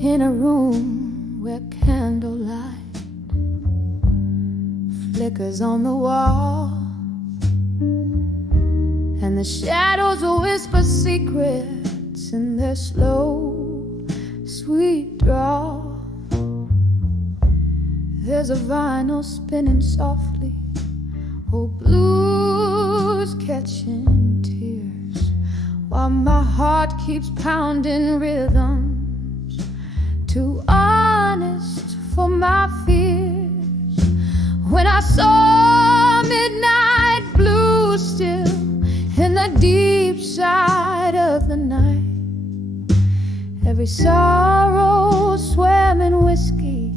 in a room where candlelight flickers on the wall, and the shadows will whisper secrets in their slow, sweet drawl. There's a vinyl spinning softly, old blues catching tears, while my heart keeps pounding rhythms too honest for my fears. When I saw midnight blue still in the deep side of the night, every sorrow swam in whiskey,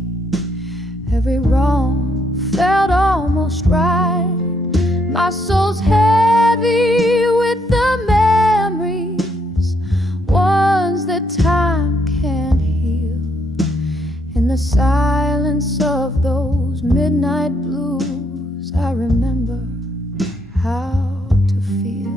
every wrong felt almost right. My soul's heavy with the memories, ones that time can't heal. In the silence of those midnight blues, I remember how to feel.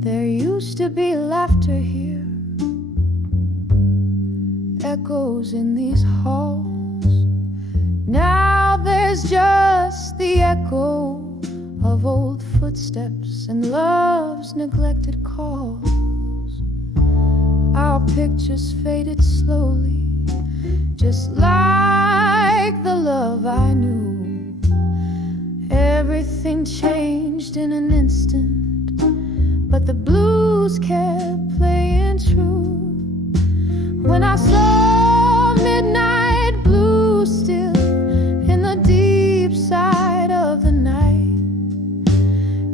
There used to be laughter here, echoes in these halls. Now there's just the echo of old footsteps and love's neglected calls. Our pictures faded slowly, just like the love I knew. Everything changed in an instant, but the blues kept playing true. When I saw midnight blue still in the deep side of the night,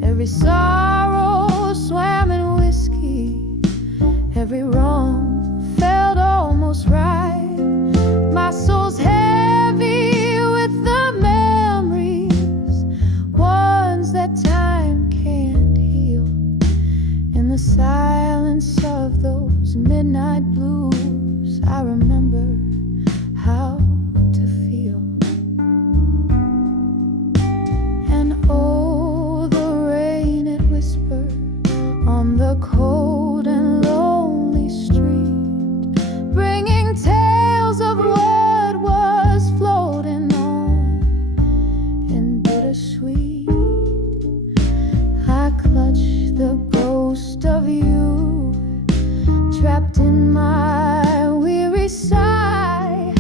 every sorrow swam in whiskey, every wrong felt almost right. My soul's heavy with the memories, ones that time can't heal. In the silence of those midnight blues, I remember how to feel. And oh, the rain, it whispered on the cold and lonely street, bringing tales of what was floating on in bittersweet. I clutch the ghost of you, trapped in my weary sigh,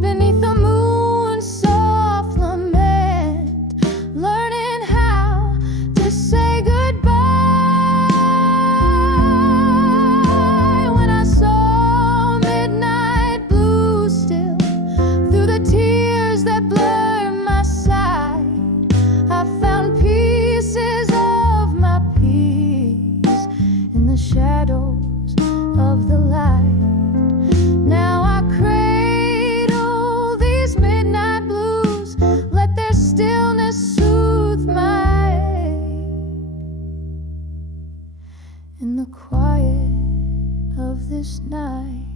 beneath the moon's soft lament, learning how to say goodbye. When I saw midnight blue still, through the tears that blurred my sight, I found pieces of my peace in the shadows of the light. Now I cradle these midnight blues, let their stillness soothe my ache. In the quiet of this night,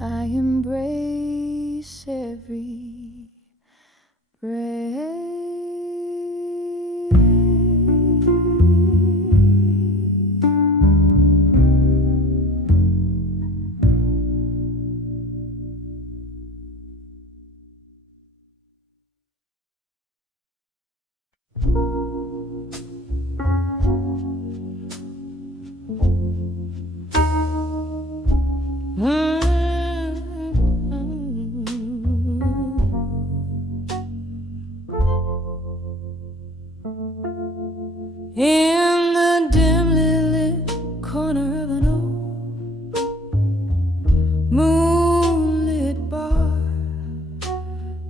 I embrace every breath. In the dimly lit corner of an old moonlit bar,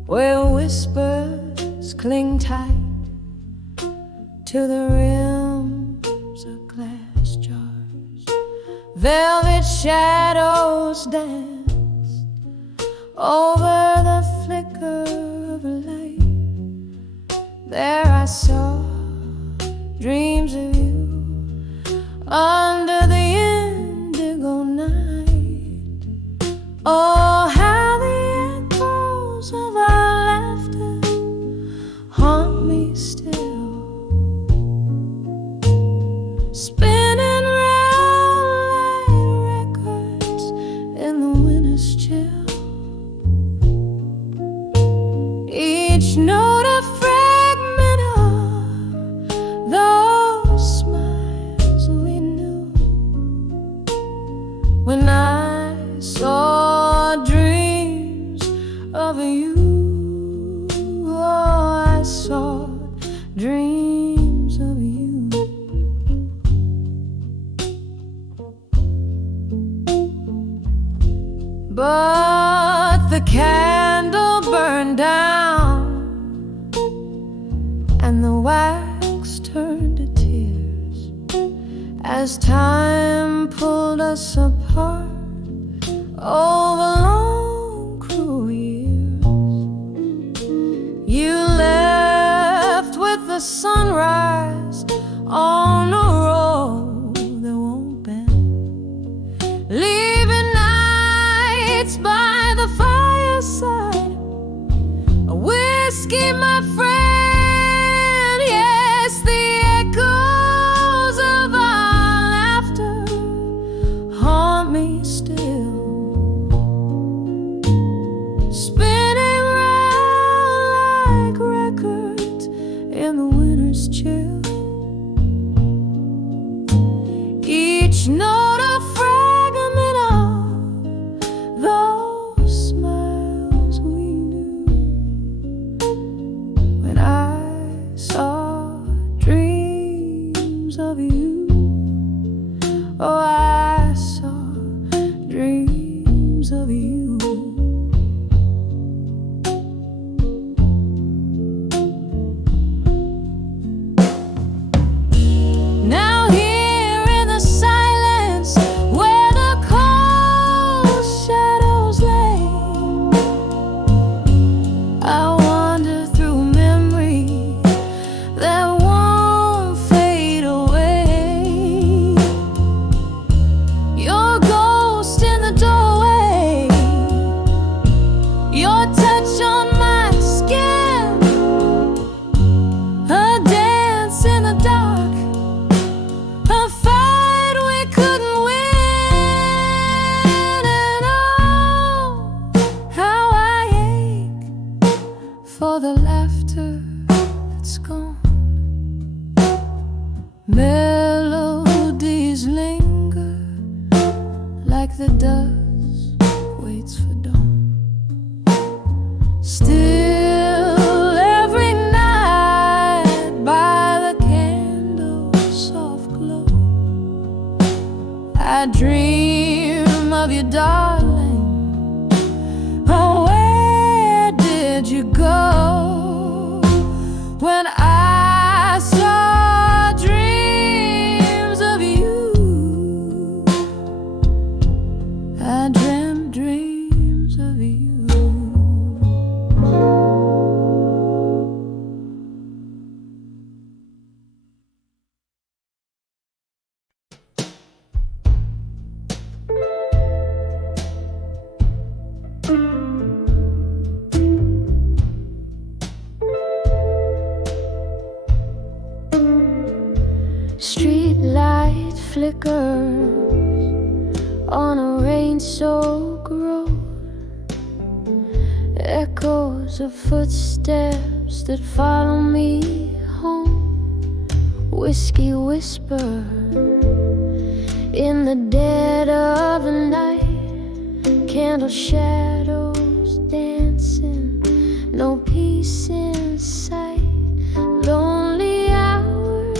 where whispers cling tight to the rims of glass jars, velvet shadows danced over the flicker of a light. There I saw dreams of you under the indigo night. Oh, how the echoes of our laughter haunt me still. note a fragment of those smiles we knew when I saw dreams of you. Oh, I saw dreams of you. But the candle burned down and the wax turned to tears as time pulled us apart over long cruel years. You left with the sunrise on a road that won't bend, leaving nights by the fireside, a whiskey, my friend. Yes, the echoes of our laughter haunt me still, spinning round like records in the winter's chill. Each note a fragment of those smiles we knew when I saw dreams of you. Oh, I saw dreams of you. Now here in the silence where the cold shadows lay, I wander through memory that won't fade away. Your ghost in the doorway, your touch on my skin, a dance in the dark, a fight we couldn't win. And oh, how I ache for the laughter that's gone. Melodies linger like the dust waits for dawn. Still every night by the candle's soft glow, I dream of you, darling. Oh, where did you go when I saw dreams of you? I dreamt dreams of you. Street light flickers on a rain-soaked road, echoes of footsteps that follow me home. Whiskey whisper in the dead of the night, candle shadows dancing, no peace in sight. Lonely hours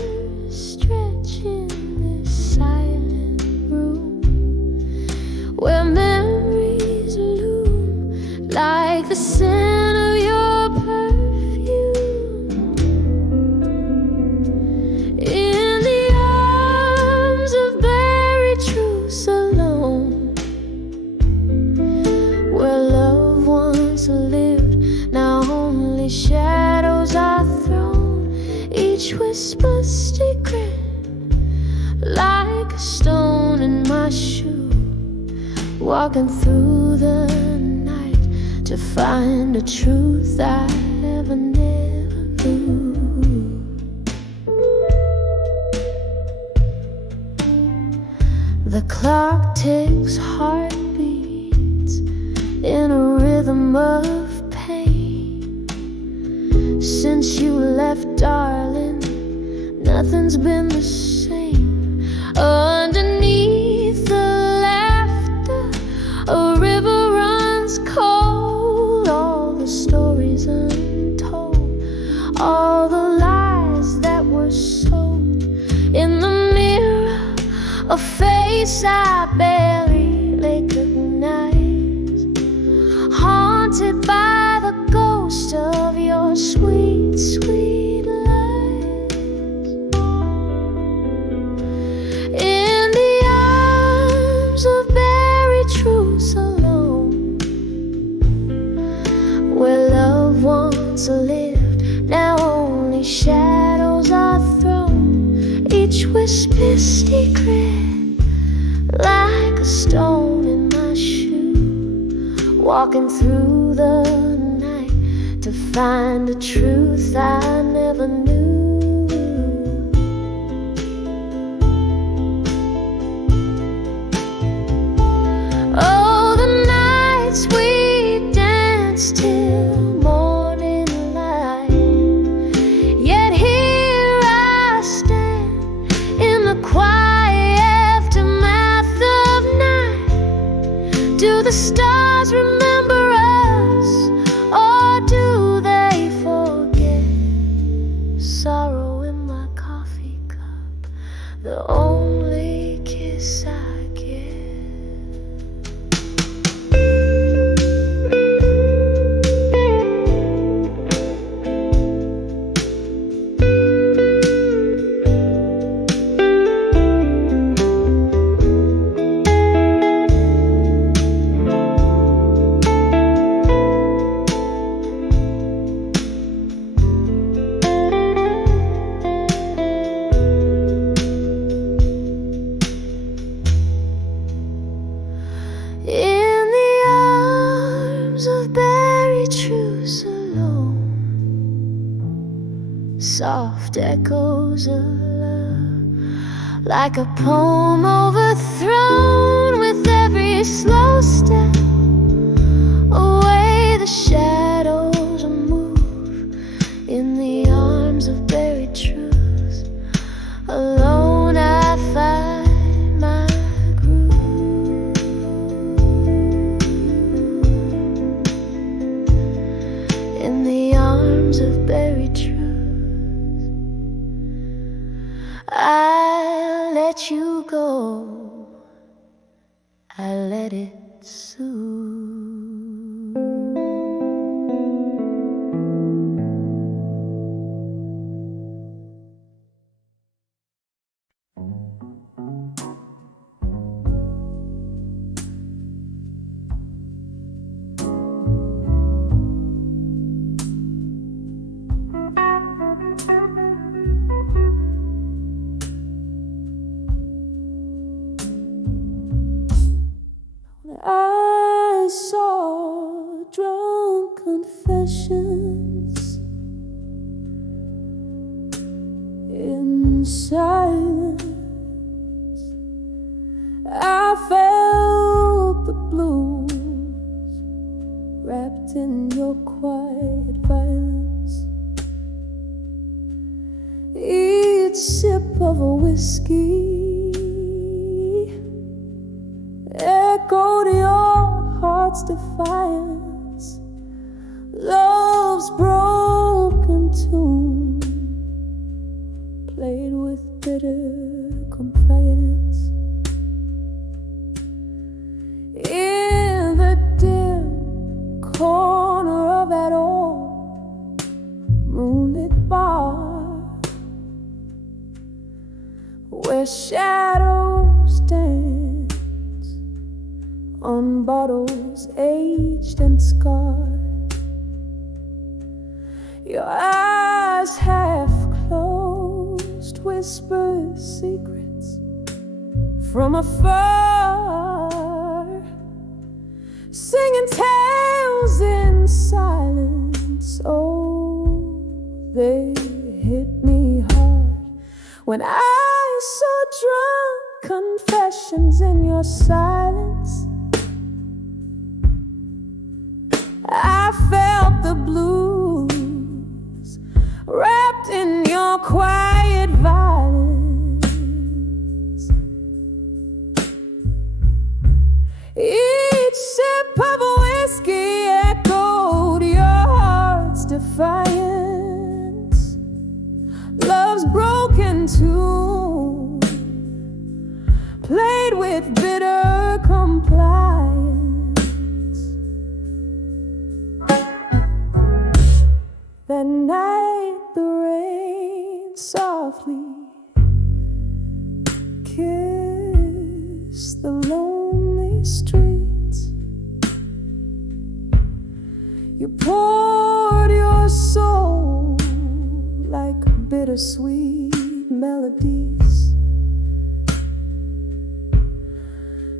stretch in this silent room where memories loom like the scent of your perfume in the arms of buried truths alone, where love once lived, now only shadows are thrown. Each whisper secret like a stone in my shoe, walking through the night to find a truth I never knew. The clock ticks heartbeats in a rhythm of pain, Since you left, darling, nothing's been the same. Underneath the laughter, a river runs cold. All the stories untold, all the lies that were sold. In the mirror, a face I barely recognize, haunted by the ghost of your sweet, sweet lies. In the arms of buried truths alone, where love once lived, now only shadows are thrown. Each whisper secret, like a stone in my shoe, walking through the night to find a truth I never knew. Oh, the nights we danced till morning light, yet here I stand in the quiet aftermath of night. Do the stars remember us, or do they forget? Sorrow in my coffee cup, the only kiss I get. In the arms of buried truths alone, soft echoes of love, like a poem overthrown with every slow step. Away the shadows move in the arms of buried truths. Alone I find my groove. In the arms of buried truths, I let you go, I let it soothe. I saw drunk confessions in silence. I felt the blues wrapped in your quiet violence. Each sip of a whiskey echoed your heart's defiance. Love's broken tune played with bitter confidence. In the dim corner of that old moonlit bar, where shadows dance on bottles aged and scarred, your eyes half closed whisper secrets from afar, singing tales in silence. Oh, they hit me hard when I saw drunk confessions in your silence. I felt the blues your quiet violence. Each sip of whiskey echoed your heart's defiance. Love's broken tune, played with bitter compliance. That night the rain softly kissed the lonely streets. You poured your soul like bittersweet melodies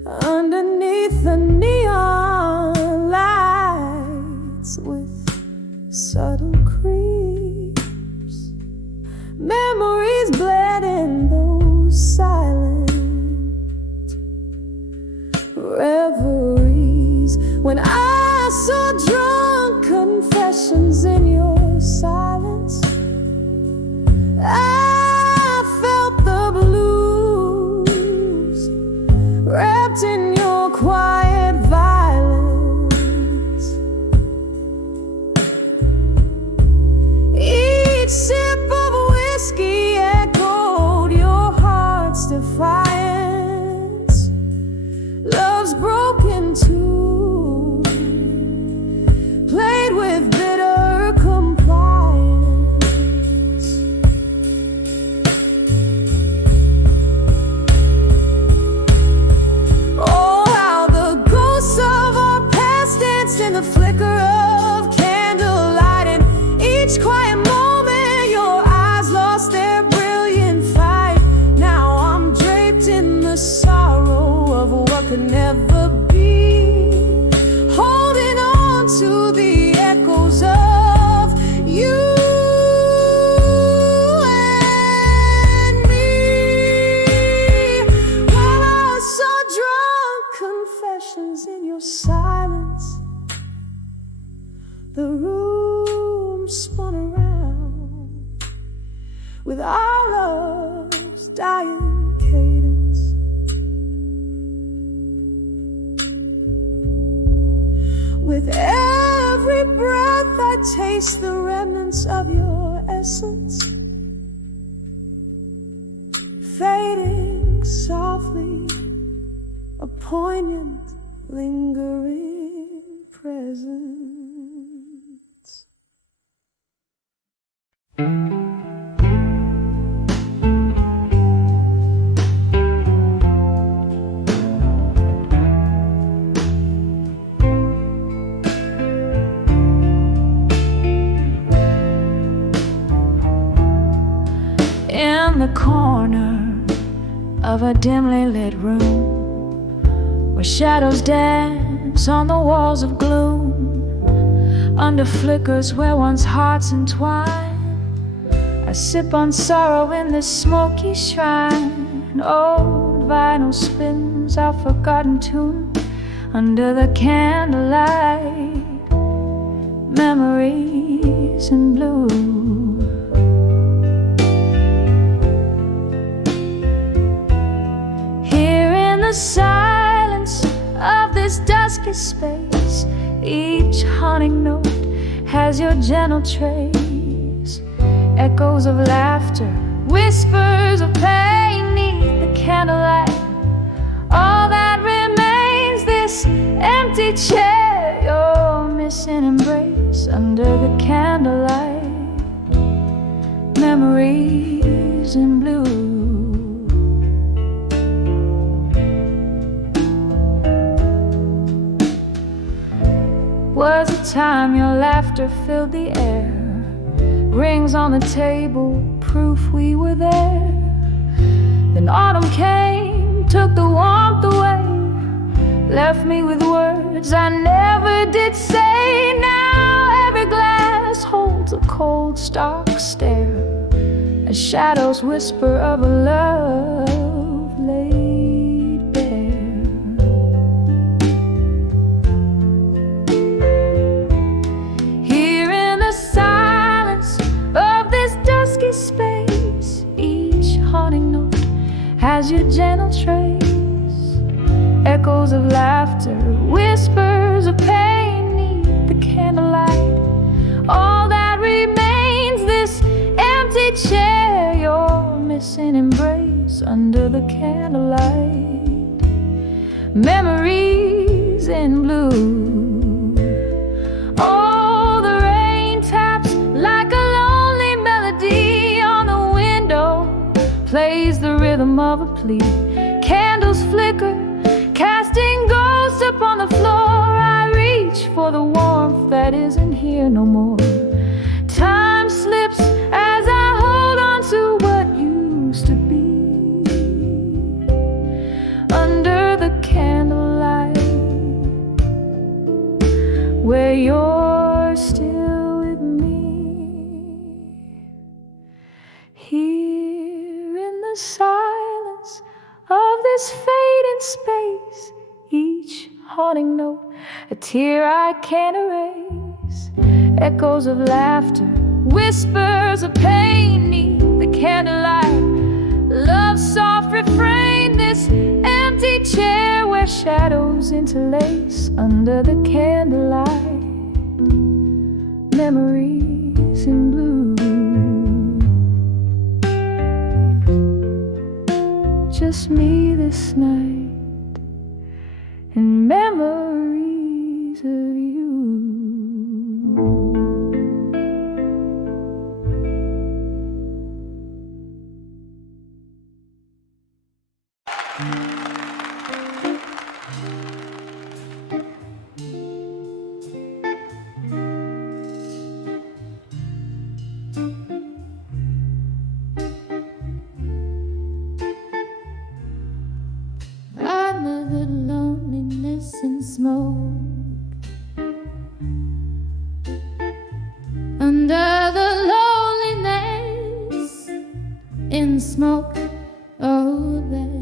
underneath the neon lights with subtle creeps. Memories bled in those silent reveries when I saw drunk confessions in your silence. I felt the blues wrapped in your quiet violence. Each sip of whiskey echoed your heart's defiance. Love's broken too, played with bitter compliance. Oh, how the ghosts of our past danced in the flicker of candlelight. And each quiet moment your eyes lost their brilliant fight. Now I'm draped in the sorrow of what could never be, holding on to the echoes of you and me. While I saw drunk confessions in your silence, the room spun around with our love's dying cadence. With every breath I taste the remnants of your essence, fading softly, a poignant, lingering presence. In the corner of a dimly lit room, where shadows dance on the walls of gloom, under flickers where one's hearts entwine, I sip on sorrow in this smoky shrine. Old vinyl spins our forgotten tune under the candlelight, memories in blue. The silence of this dusky space, each haunting note has your gentle trace. Echoes of laughter, whispers of pain neath the candlelight. All that remains, this empty chair, your missing embrace under the candlelight, memories in blue. Was a time your laughter filled the air, rings on the table, proof we were there. Then autumn came, took the warmth away, left me with words I never did say. Now every glass holds a cold, stark stare, as shadows whisper of a love laid bare. Here in the silence of this dusky space, as your gentle trace. Echoes of laughter, whispers of pain neath the candlelight. All that remains, this empty chair, your missing embrace under the candlelight. Memories in blue. Oh, the rain taps like a lonely melody on the window, plays the rhythm of a plea. Candles flicker, casting ghosts upon the floor. I reach for the warmth that isn't here no more. Time slips as I hold on to what used to be. Under the candlelight, where you're still with me. Here in the silence of this fading space, each haunting note, a tear I can't erase. Echoes of laughter, whispers of pain neath the candlelight. Love's soft refrain, this empty chair where shadows interlace under the candlelight. Memories in blue. Just me this night and memories of you. Under the loneliness and smoke, under the loneliness in smoke. Oh, there,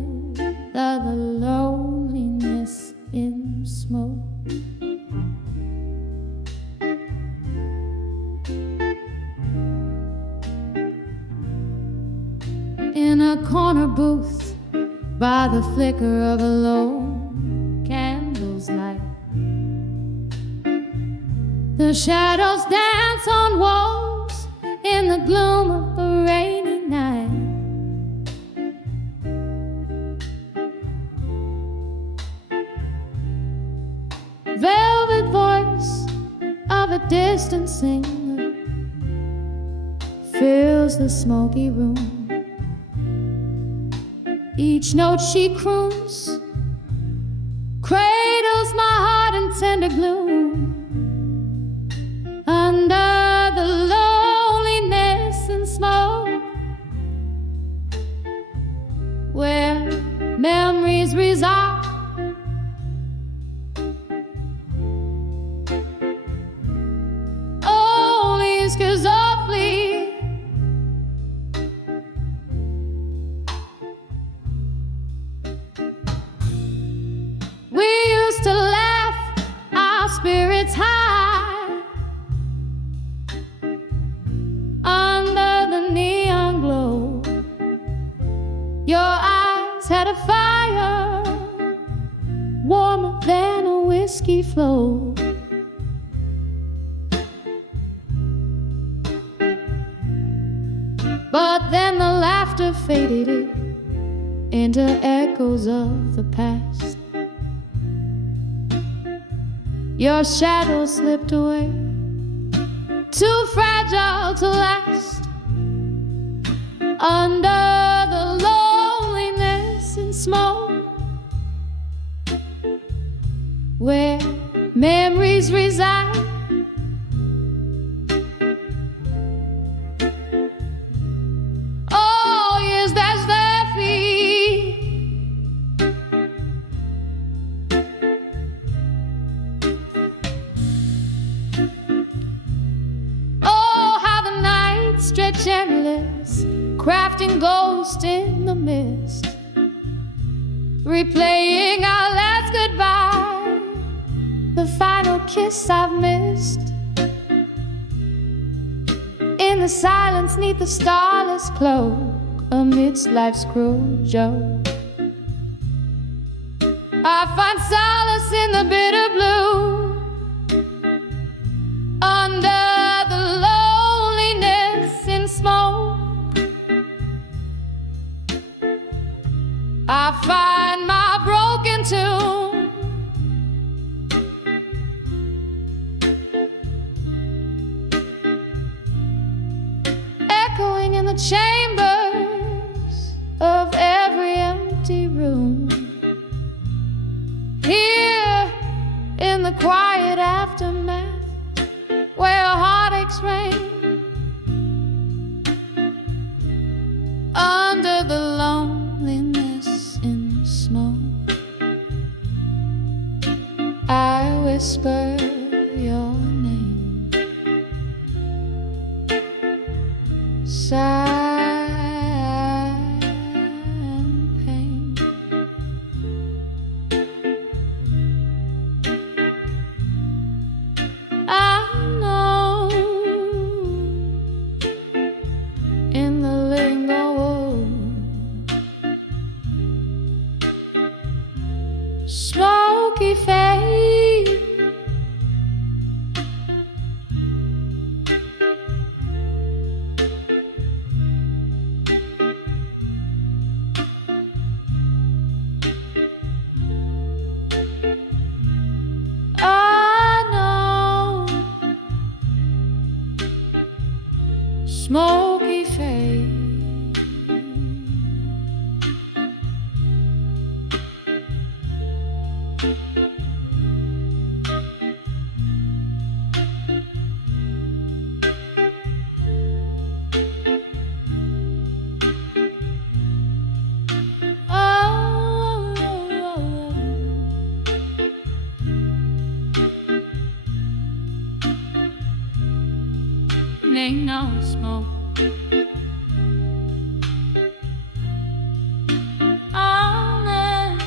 the loneliness in smoke. In a corner booth by the flicker of a lone candle's light, the shadows dance on walls in the gloom of a rainy night. Velvet voice of a distant singer fills the smoky room. Each note she croons cradles my heart in tender gloom. Under the loneliness and smoke, where memories reside. Oh, whiskers softly. We used to laugh our spirits high under the neon glow. Your eyes had a fire warmer than a whiskey flow. But then the laughter faded into echoes of the past. Your shadow slipped away, too fragile to last. Under the loneliness and smoke, where memories reside. Oh, yes, that's their feet. Oh, how the night stretched endless, crafting ghosts in the mist, replaying our last goodbye, the final kiss I've missed. In the silence, neath the starless cloak, amidst life's cruel joke, I find solace in the bitter blue, under the loneliness in smoke. I find my broken tune, echoing in the chambers of every empty room. Here in the quiet aftermath, where heartaches reign, under the loneliness in smoke, I whisper your name, sigh and pain. I know in the lingo smoky fade, I know smoky fade. Ain't no smoke, only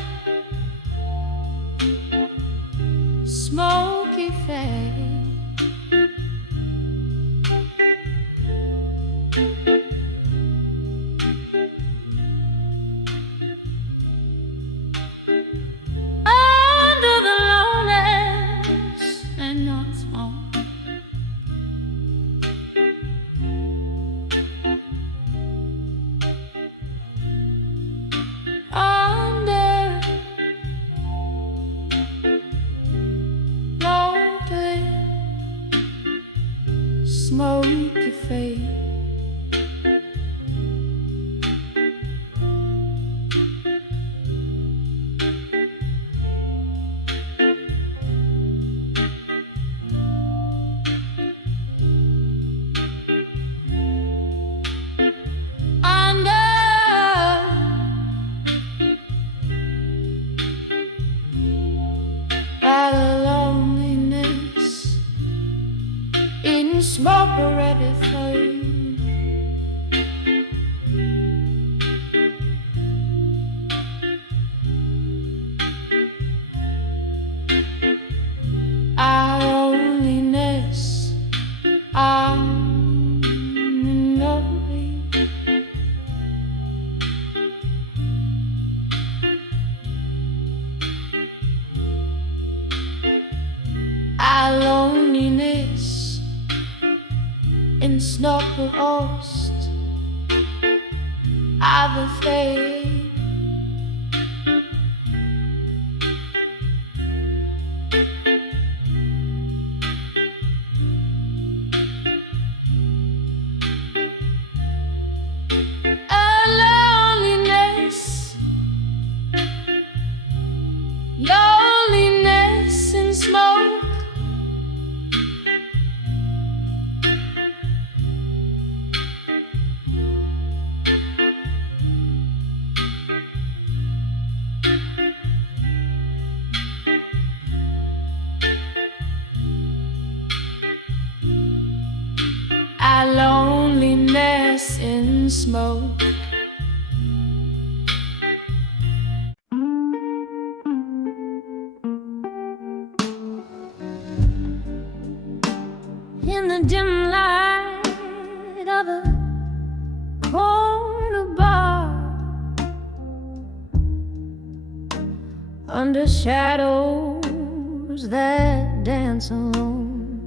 smoky fade. Under the loneliness ain't no smoke. Smoky fade. By the loneliness in smoke already fade. Our loneliness, I'm lonely. Our loneliness in snorkel ost of a fade. Our loneliness, loneliness in smoke. Our loneliness in smoke. In the dim light of a corner bar, under shadows that dance alone.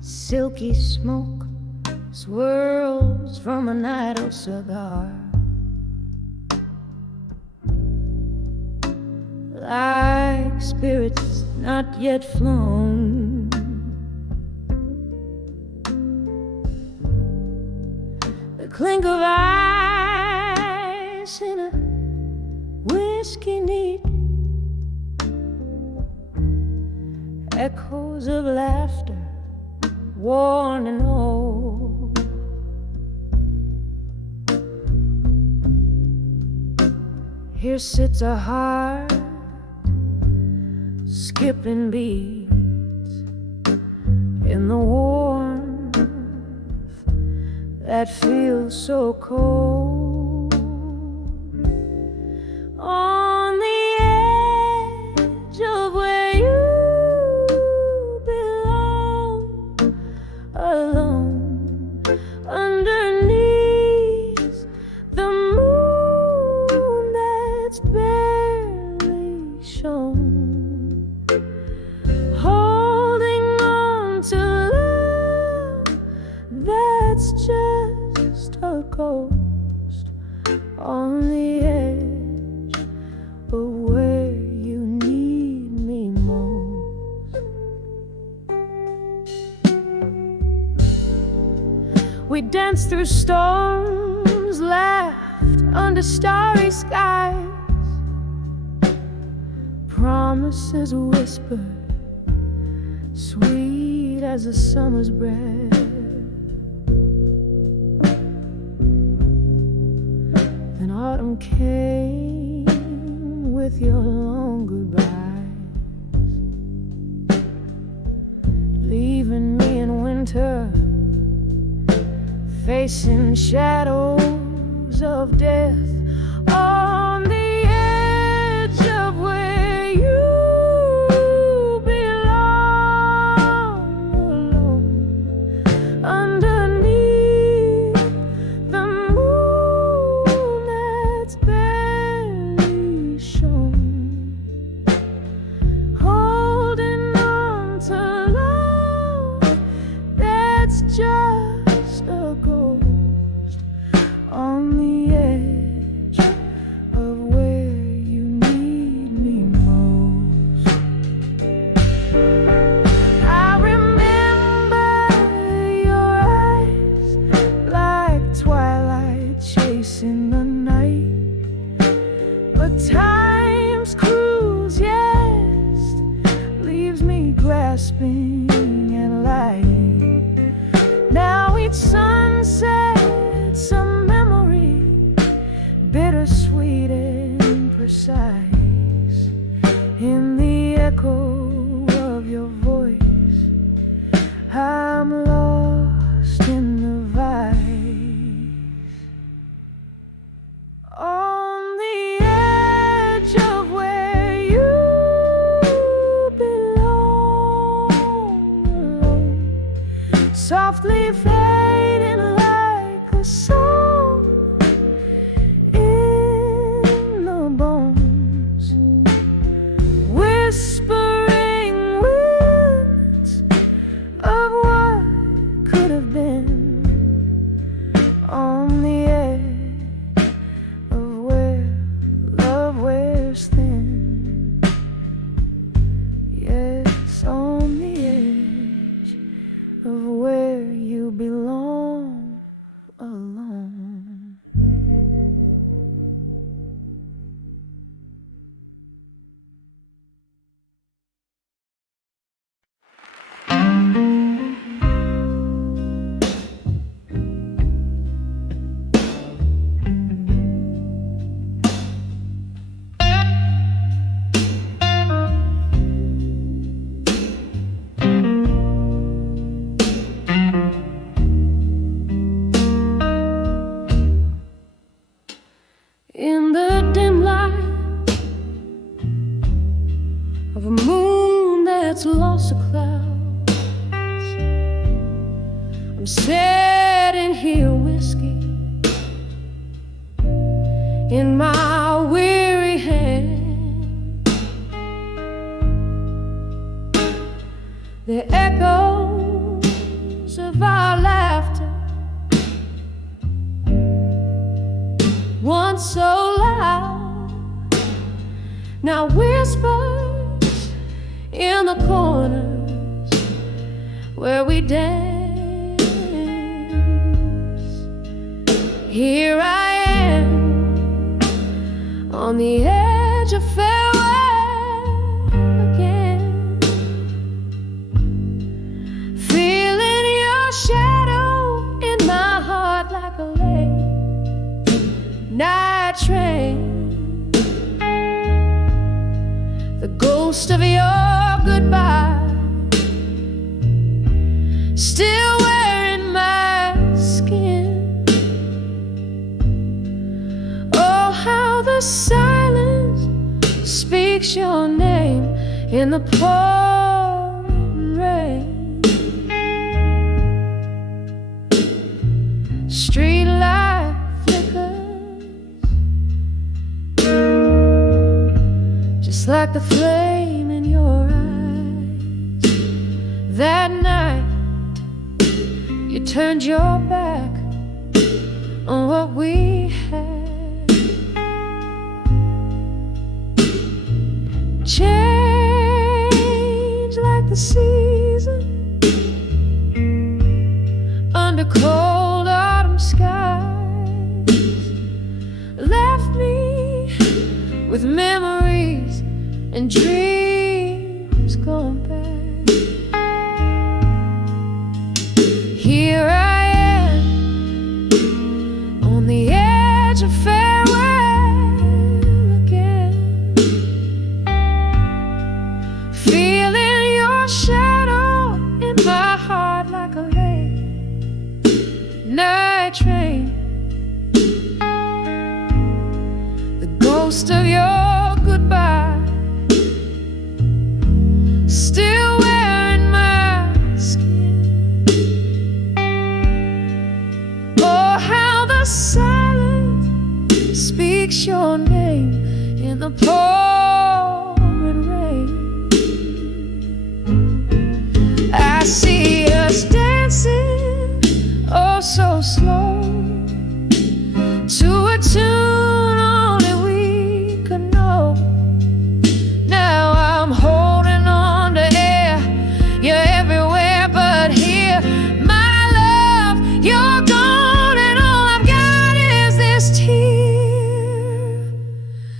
Silky smoke swirls from an idle cigar, like spirits not yet flown. The clink of ice in a whiskey neat, echoes of laughter worn and old. Here sits a heart skipping beats in the warmth that feels so cold. On the edge of where you belong, alone underneath the moon that's barely shown, holding on to love that's just a ghost on the edge of where you need me most. We danced through storms, laughed under starry skies, promises whispered, sweet as a summer's breath. Then autumn came with your long goodbyes, leaving me in winter, facing shadows of death. On the edge of where you belong, alone underneath the moon that's barely shown, holding on to love that's just a ghost on the edge of where you need me most. I remember your eyes like twilight chasing the night, but time's cruise, yes, leaves me grasping at light. Now each sunset's a memory, bittersweet and precise, in the echo of your voice. I'm lost in the vice. On the edge of where you belong, alone, softly fading like a song in the bones, whispering winds of what could have been. On the edge of where love wears thin, yes, on the edge of where you belong, alone. In the dim light of a moon that's lost the clouds, I'm sitting here, whiskey in my weary hand. The echoes of our laughter, once so loud, now whispers in the corners where we dance. Here I am on the edge of farewell again, feeling your shadow in my heart like a late night train. The ghost of your goodbye still wearing my skin. Oh, how the silence speaks your name in the pouring rain. Street light flickers just like the flame in your eyes. That night you turned your back on what we had. Change like the season under cold autumn skies, left me with memories and dreams gone bad. Here I am on the edge of farewell again, feeling your shadow in my heart like a late night train. The ghost of your goodbye still wearing my skin. Oh, how the silence speaks your name in the pouring rain. I see us dancing, oh so slow, to a tune only we could know. Now I'm holding on to air, you're everywhere but here. My love, you're gone and all I've got is this tear.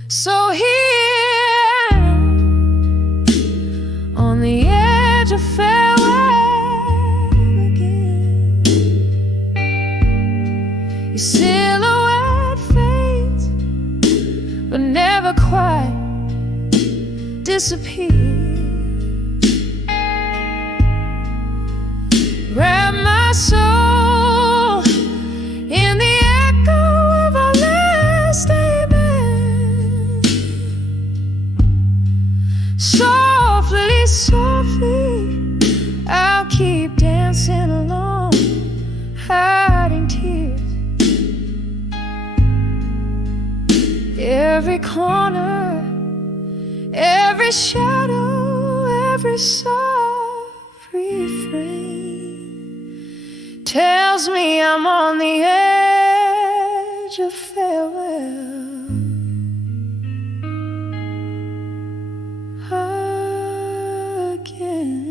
So here on the edge of farewell again, your silhouette fades but never quite disappear. Wrap my soul in the echo of our last amen. Softly, softly, I'll keep dancing alone, hiding tears. Every corner, every shadow, every soft refrain tells me I'm on the edge of farewell again.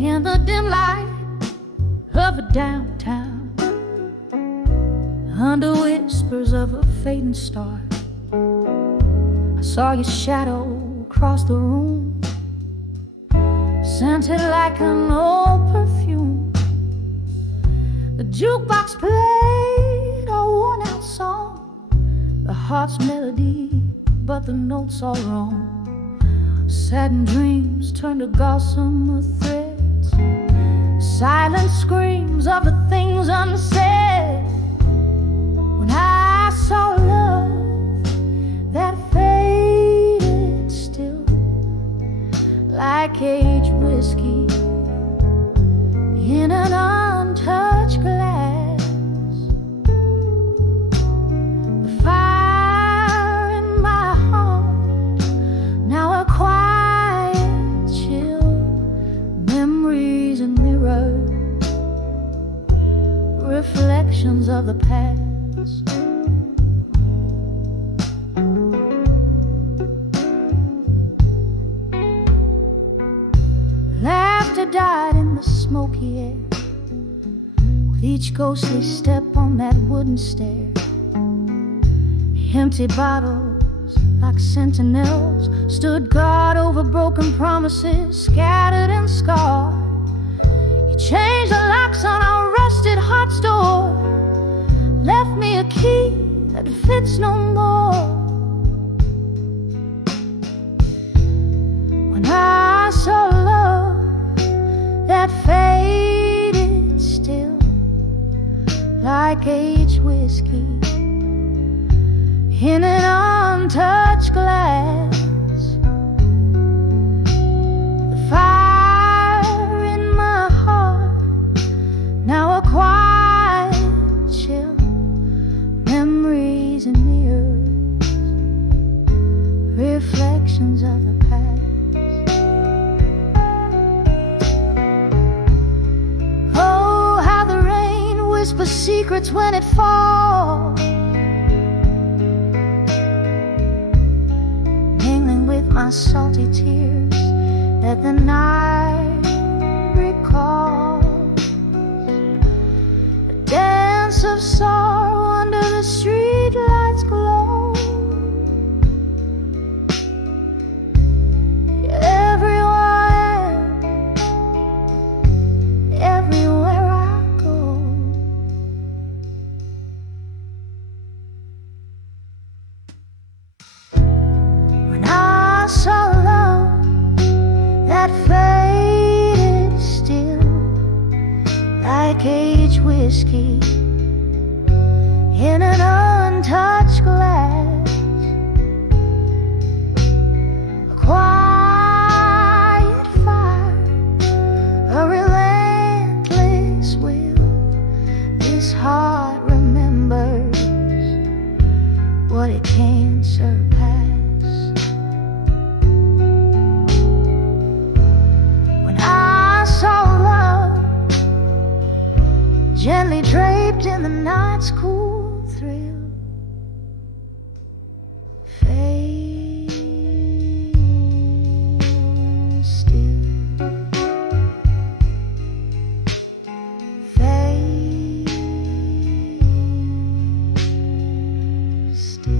In the dim light of a downtown, under whispers of a fading star, I saw your shadow across the room, scented like an old perfume. The jukebox played a worn-out song, the heart's melody, but the notes all wrong. Saddened dreams turn to gossamer threads, silent screams of the things unsaid. When I saw love that faded still, like aged whiskey in an untouched glass, the fire in my heart now a quiet chill, memories and mirrors, reflections of the past. Laughter died in the smoky air, with each ghostly step on that wooden stair. Empty bottles like sentinels stood guard over broken promises, scattered and scarred. You changed the locks on our rusted heart's door, left me a key that fits no more. When I saw love that faded still, like aged whiskey in an untouched glass, the fire in my heart now a quiet chill, memories and mirrors, reflections of the past. Oh, how the rain whispers secrets when it falls, my salty tears that the night recalls. A dance of sorrow under the street lights glow. Everywhere I am, everywhere I go. When I saw love that faded still, like aged whiskey in an untouched glass, a quiet fire, a relentless will. This heart remembers what it can't surpass. Gently draped in the night's cool thrill, fade still, fade still.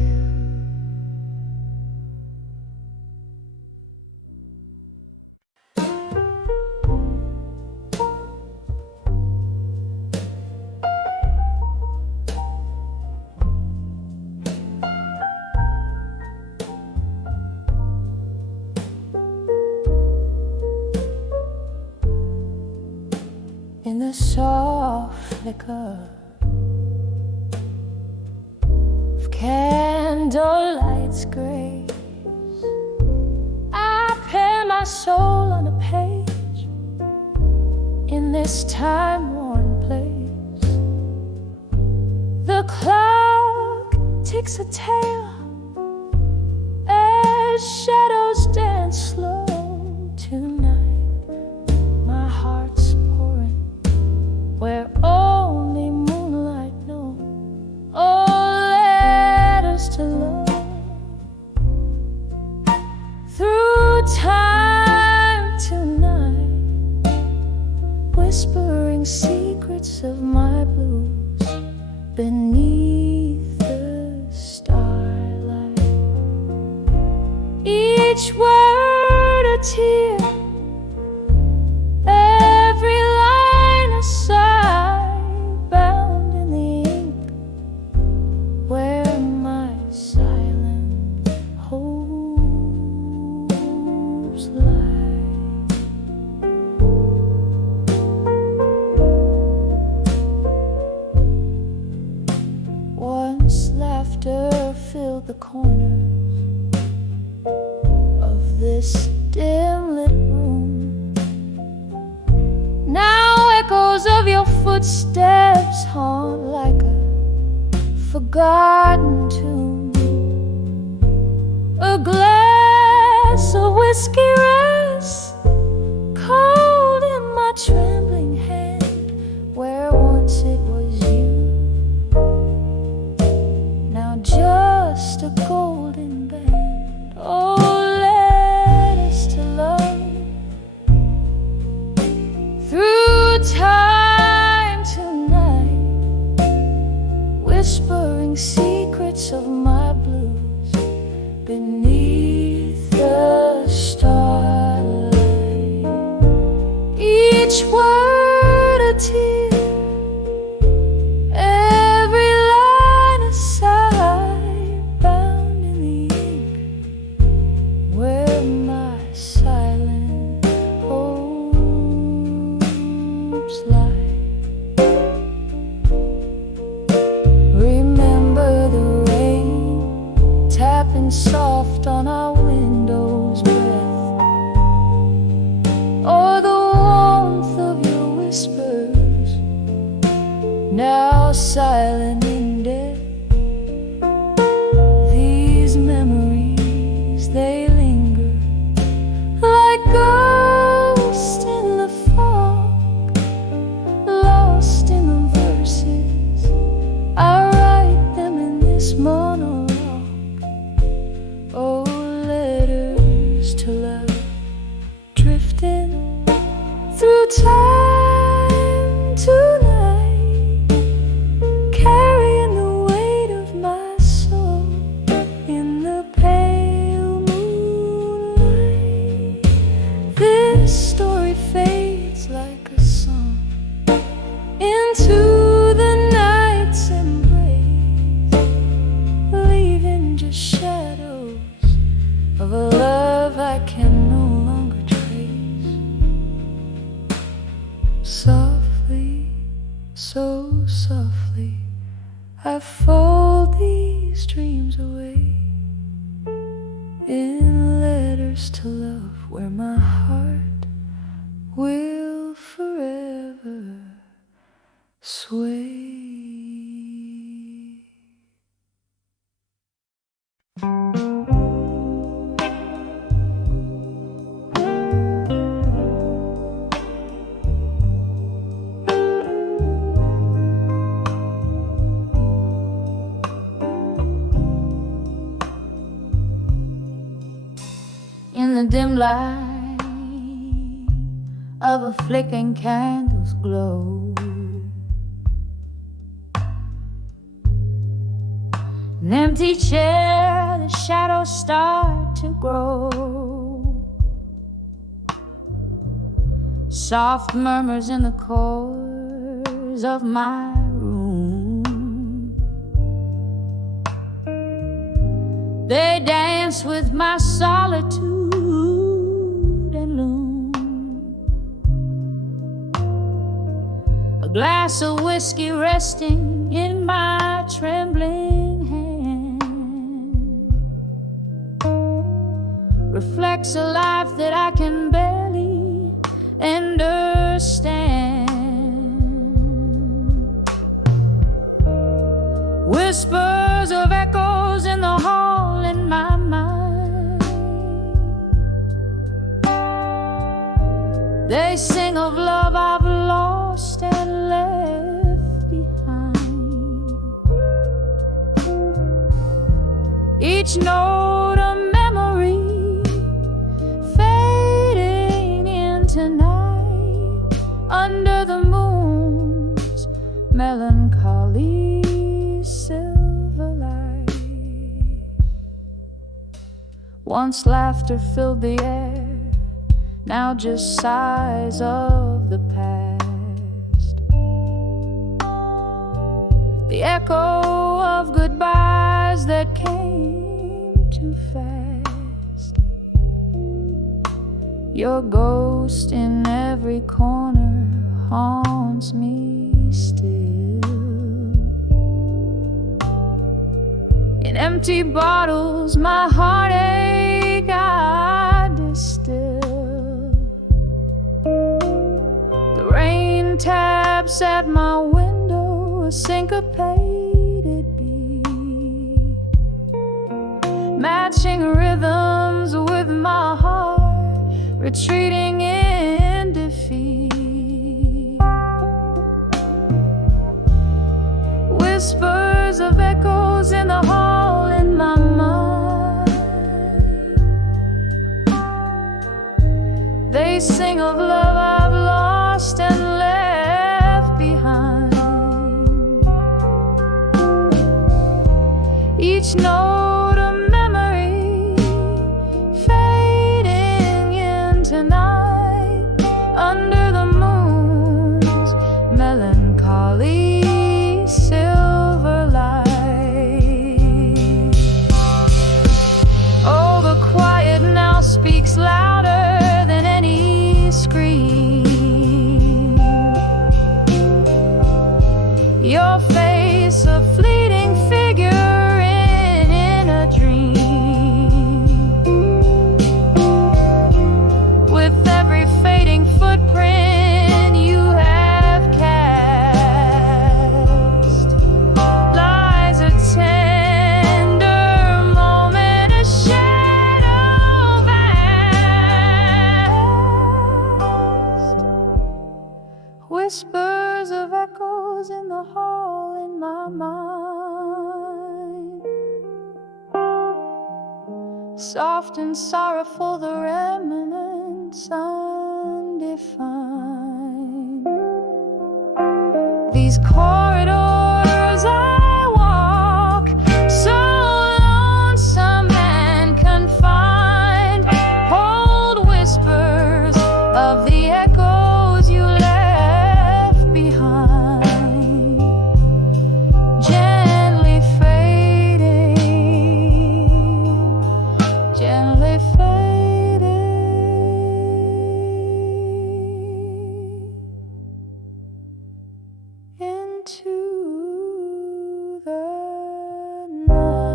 In the soft flicker of candlelight's grace, I pen my soul on a page in this time-worn place. The clock ticks a tale as shadows dance slow tonight. My heart's pouring where only moonlight knows. Oh, letters to love through time tonight, whispering secrets of my blues beneath the starlight. Each word a tear, every line a sigh, bound in the ink where my silent hold laughter filled the corners of this dim lit room. Now echoes of your footsteps haunt like a forgotten tune. A glass of whiskey rests cold in my trembling hand, where once it was you, now just a golden band. Oh, let us to love through time tonight, whispering secrets of my blues beneath the starlight. Each word a tear, every line a sigh, bound in the ink where my silent hopes lie. Remember the rain tapping soft on our window's breath, or the warmth of your whispers, now silent in death. These memories, they linger like ghosts in the fog, lost in the verses. I write them in this monologue. Oh, letters to love, drifting through time tonight, carrying the weight of my soul in the pale moonlight. This story fades like a song into the night's embrace, leaving just shadows of a love I can no longer trace. Softly, so softly, I fold these dreams away in letters to love, where my heart will forever sway. In the dim light of a flickering candle's glow, an empty chair, the shadows start to grow. Soft murmurs in the corners of my room, they dance with my solitude and loom. A glass of whiskey resting in my trembling hand reflects a life that I can barely understand. Whispers of echoes in the hall in my mind, they sing of love I've lost and left behind. Each note a memory fading into night under the moon's melancholy silver light. Once laughter filled the air, now just sighs of the past. The echo of goodbyes that came too fast. Your ghost in every corner haunts me still. In empty bottles, my heartache I distill. The rain taps at my window, a syncopated beat, matching rhythms with my heart, retreating in defeat. Whispers of echoes in the hall in my mind. They sing of love I've lost and left behind. Each note a memory fading into night under the moon's melancholy silver light. Oh, the quiet now speaks louder than any scream. Your face, a fleeting figure in a dream. With every fading footprint you have cast lies a tender moment, a shadow vast. Whispers of echoes in the hall in my mind. Soft and sorrowful, the remnants undefined. These corridors I walk, so lonesome and confined, hold whispers of the echoes you left behind, gently fading, gently fading into the night.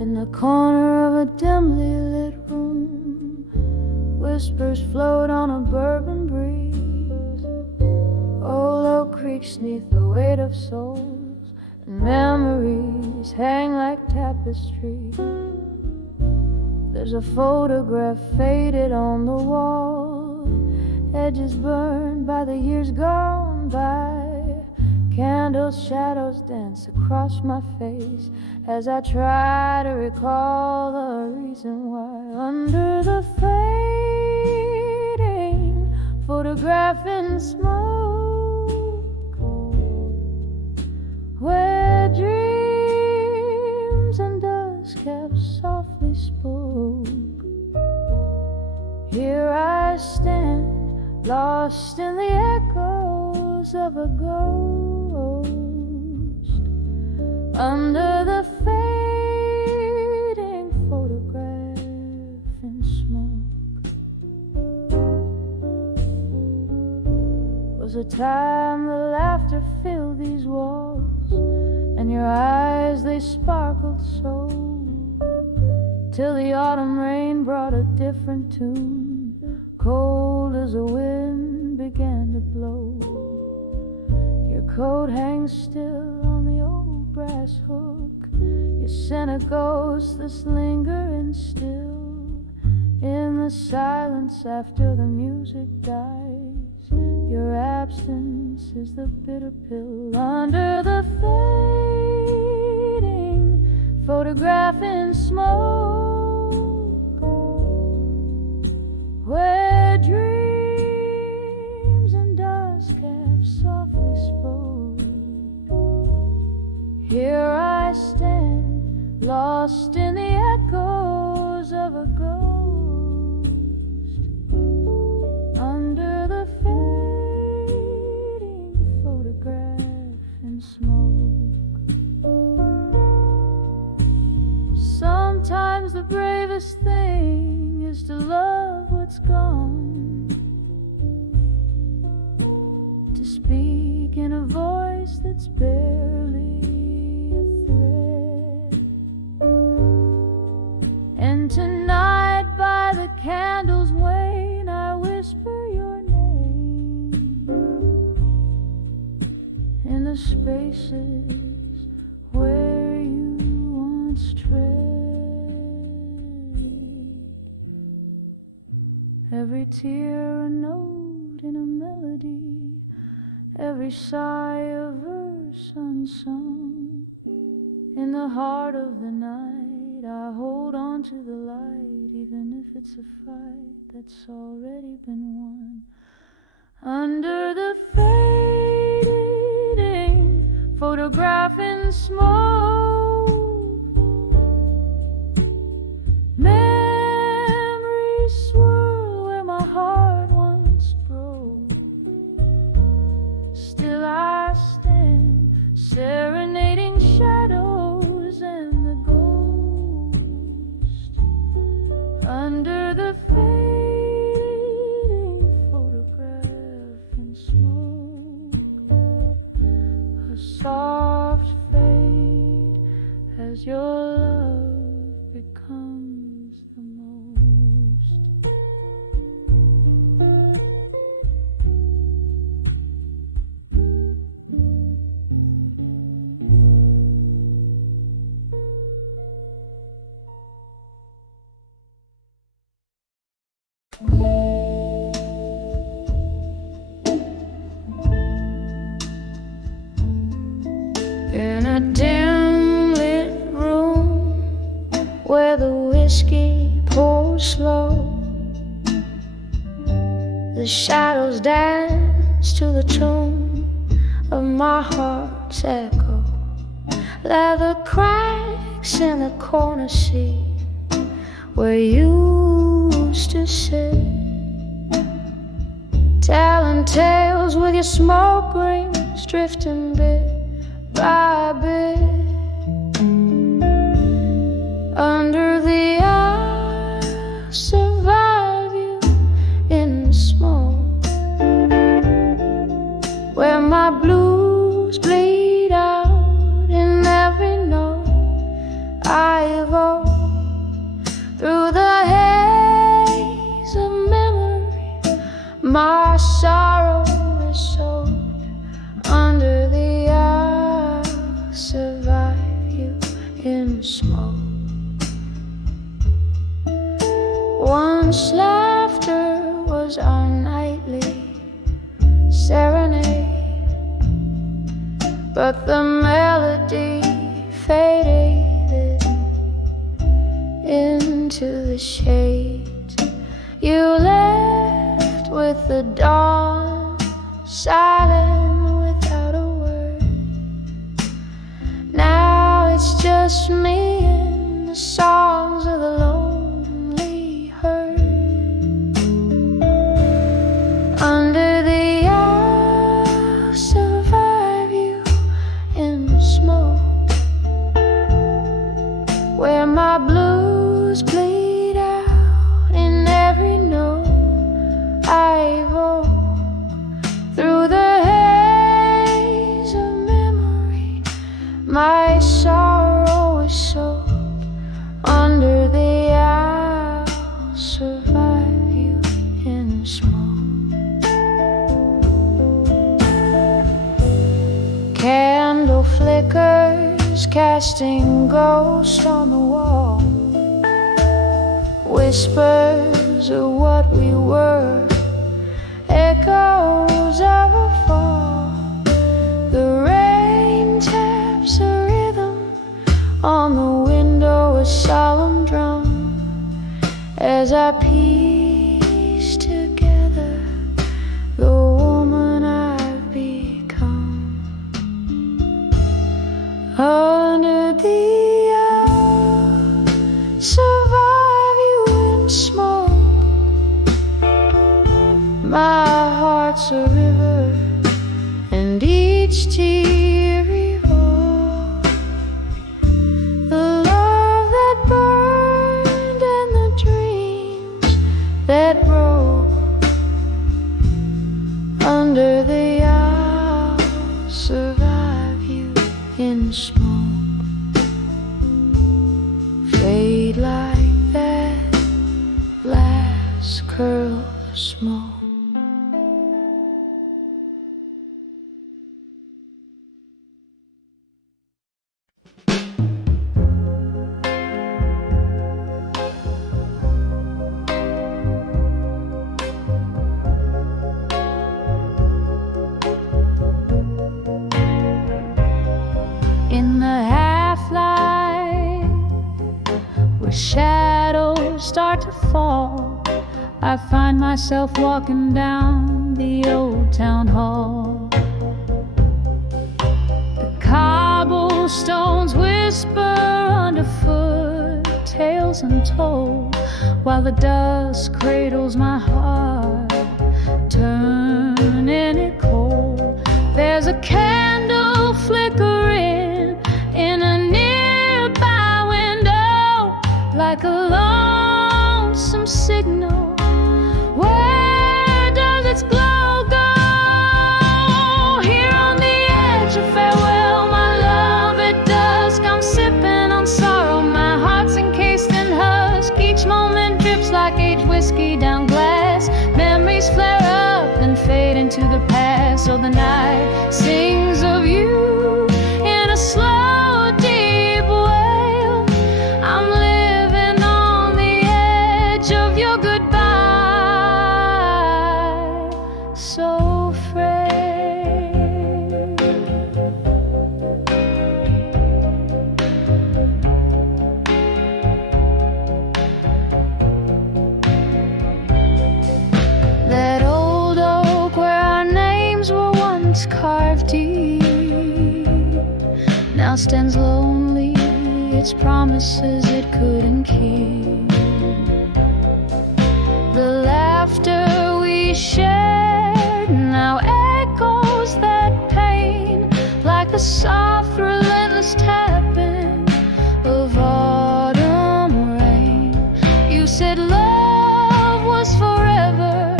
In the corner of a dimly lit room, whispers float on a bourbon breeze. Old oak creaks neath the weight of souls, and memories hang like tapestry. There's a photograph faded on the wall, edges burned by the years gone by. Candles, shadows dance across my face as I try to recall the reason why. Under the fading photograph in smoke, where dreams and dust have softly spoke. Here I stand, lost in the echoes of a ghost, under the fading photograph in smoke. Was a time the laughter filled these walls, and your eyes, they sparkled so, till the autumn rain brought a different tune, cold as a wind began to blow. Your coat hangs still on the old brass hook, your scent a ghost that's lingering still in the silence after the music dies. Your absence is the bitter pill under the fading photograph in smoke, where the bravest thing is to love what's gone, to speak in a voice that's barely a thread. And tonight by the candle's wane I whisper your name in the spaces where you once tread. Every tear a note in a melody, every sigh a verse unsung. In the heart of the night I hold on to the light, even if it's a fight that's already been won. Under the fading photograph in smoke, memories swirl where my heart once broke. Still I stand, serenading shadows and the ghost. Under the fading photograph in smoke, a soft fade as your love becomes the most. In a dim lit room where the whiskey pours slow, the shadows dance to the tune of my heart's echo. Leather cracks in the corner seat where you used to sit, telling tales with your smoke rings drifting bit by bit. Under the I survive you in the smoke, where my blues bleed out in every note I evoke. Through the haze of memory my sorrow is soaked. Under the I survive you in smoke. Once laughter was our nightly serenade, but the melody faded into the shades. You left with the dawn, silent without a word. Now it's just me and the songs of the lonely herd. Under the I'll survive you in the smoke, where my blues bleed out in every note I evoke. Through the haze of memory my sorrow is soaked. Under the I'll survive you in smoke. Candle flickers casting ghosts on the wall, whispers of what we were, echoes of a fall. The rain taps a rhythm on the window, a solemn drum, as I piece together the woman I've become. Under the I'll survive you in smoke. My heart's a river, and each tear evolves. The love that burns that roll under the I'll survive you in smoke, fade like that last curl of smoke. In the half-light, where shadows start to fall, I find myself walking down the old town hall. The cobblestones whisper underfoot, tales untold, while the dust cradles my heart, turning it cold. There's a candle flickering in a nearby window, like a lonesome signal. Where does its glow go? Here on the edge of farewell, my love, at dusk I'm sipping on sorrow. My heart's encased in husk. Each moment drips like aged whiskey down glass. Memories flare up and fade into the past. So the night sings of you in a slow, deep wail. I'm living on the edge of your goodbye, so frail. That old oak where our names were once carved deep now stands lonely, its promises it couldn't keep. The laughter we shared now echoes that pain, like a soft, relentless tapping of autumn rain. You said love was forever,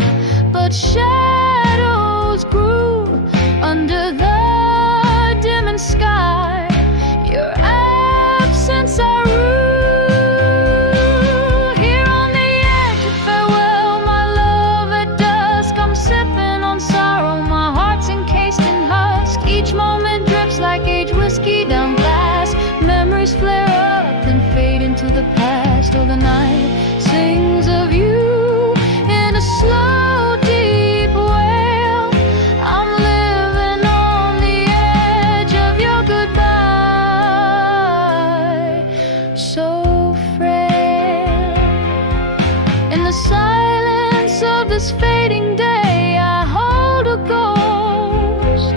but shadows grew under the dimming sky. Your absence I rue. Here on the edge of farewell, my love, at dusk I'm sipping on sorrow. My heart's encased in husk. Each moment drips like aged whiskey down glass. Memories flare up and fade into the past. Oh, the night sings of you in a slow, deep wail. I'm living on the edge of your goodbye, so frail. In the silence of this fading day, I hold a ghost,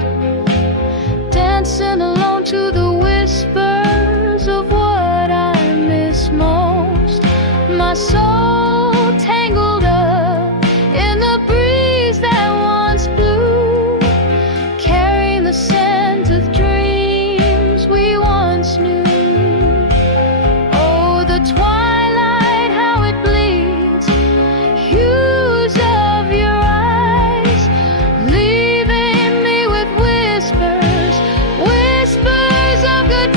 dancing alone to the whispers of what I miss most. My soul tangled up in the breeze that once blew, carrying the scent of dreams we once knew. Oh, the twilight, how it bleeds, hues of your eyes, leaving me with whispers, whispers of goodbyes.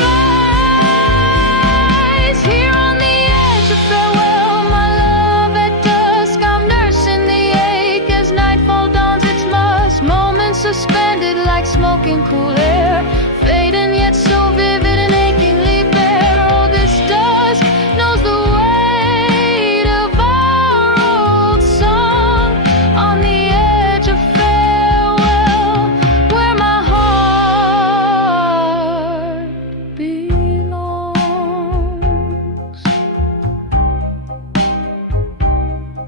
Here on the edge of farewell, my love, at dusk I'm nursing the ache as nightfall dawns its musk. Moments suspended like smoke in cool air, fading yet so vivid and achingly bare. Oh, this dusk knows the weight of our old song. On the edge of farewell, where my heart belongs.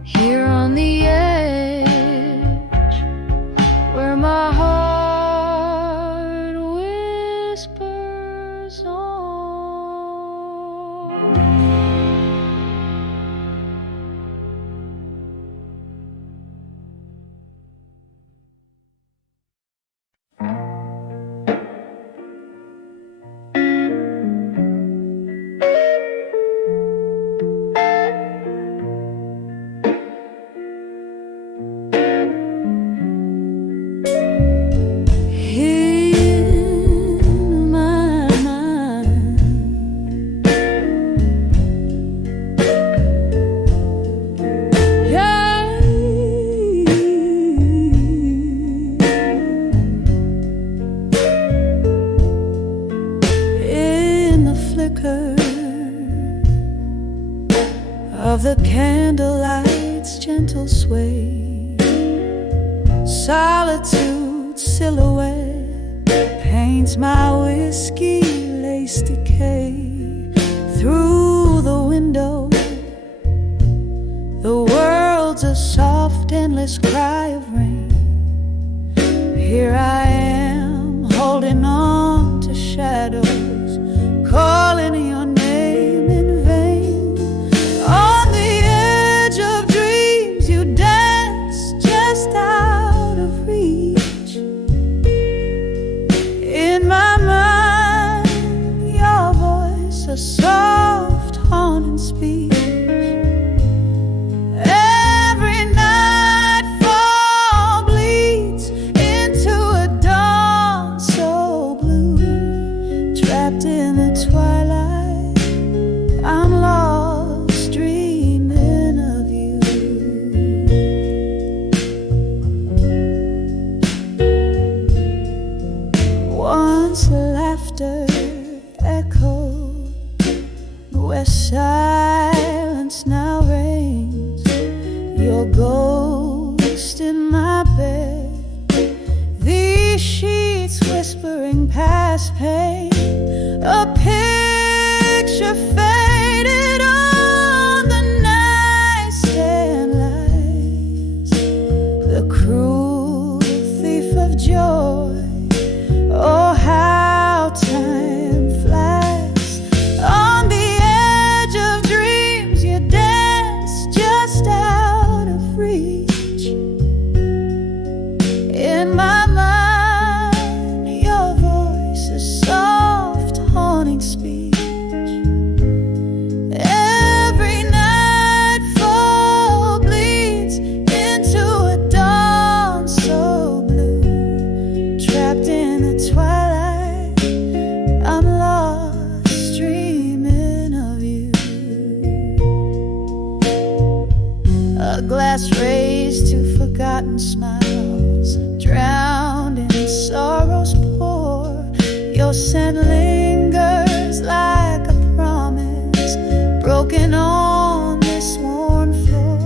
Here on the edge, where my heart whispers on. gentle sway. Solitude silhouette paints my whiskey-laced decay. Through the window, the world's a soft, endless cry of rain. Here I am, holding on to shadows, calling your name in vain. On the edge of dreams, you dance just out of reach. In my mind, your voice, a soft, haunting speech. Silence now reigns, your ghost in my bed. These sheets whispering past pain, a picture faded on the nightstand lies. The cruel thief of joy, oh how time flies. On the just out of reach. In my mind, your voice is soft, haunting speech. Every nightfall bleeds into a dawn so blue. Trapped in the twilight, I'm lost, dreaming of you. A glass raised to forgotten smiles, drowned in sorrow's pour. Your scent lingers like a promise, broken on this worn floor.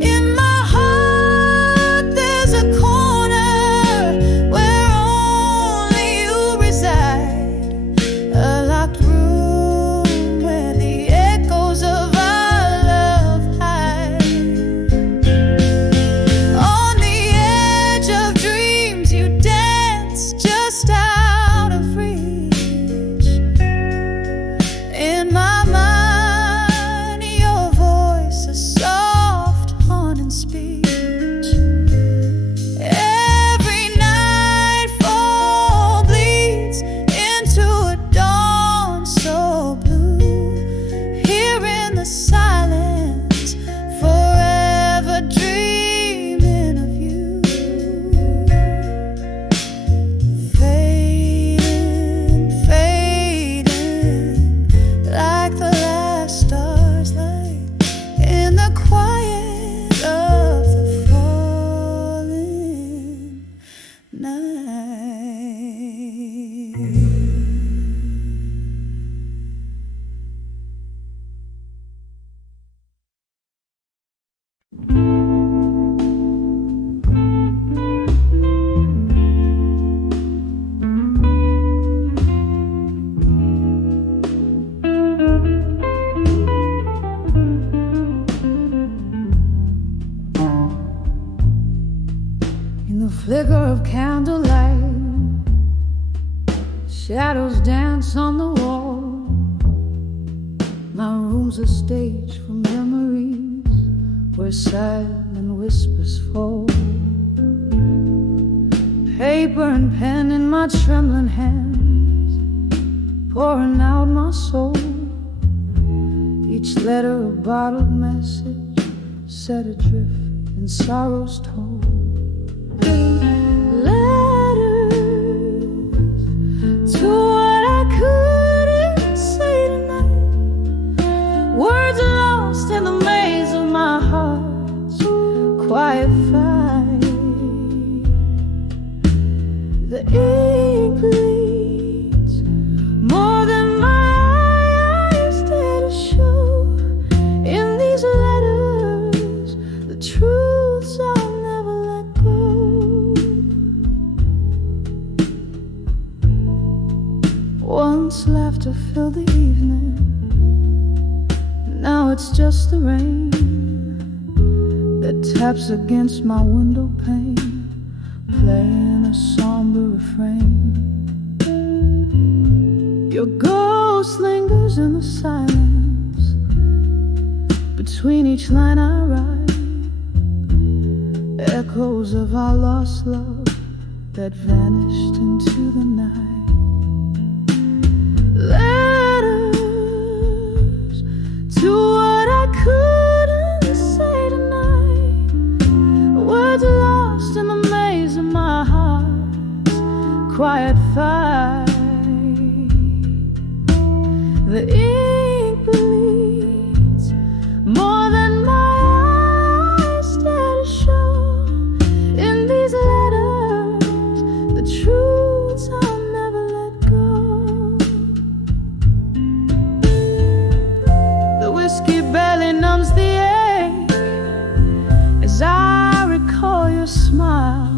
In my heart there's a corner where only you reside, a locked room where the echoes of our love hide. Out of reach. In my mind, your voice a soft, haunting speech. Every nightfall bleeds into a dawn so blue. Here in the silence, forever dreaming of you. Flicker of candlelight, shadows dance on the wall. My room's a stage for memories where silent whispers fall. Paper and pen in my trembling hands, pouring out my soul. Each letter a bottled message, set adrift in sorrow's toll. To what I couldn't say tonight, words lost in the maze of my heart's quiet fight. The ink bleeds more than my eyes dare to show. In these letters, the truths I'll never let go. Once laughter filled the evening, now it's just the rain that taps against my window pane, playing a somber refrain. Your ghost lingers in the silence between each line I write, echoes of our lost love that vanished into the night. Letters to what I couldn't say tonight, words lost in the maze of my heart's quiet fight. The ink bleeds more than my eyes dare to show. In these letters, the truths I'll never let go. The whiskey barely numbs the ache as I recall your smile,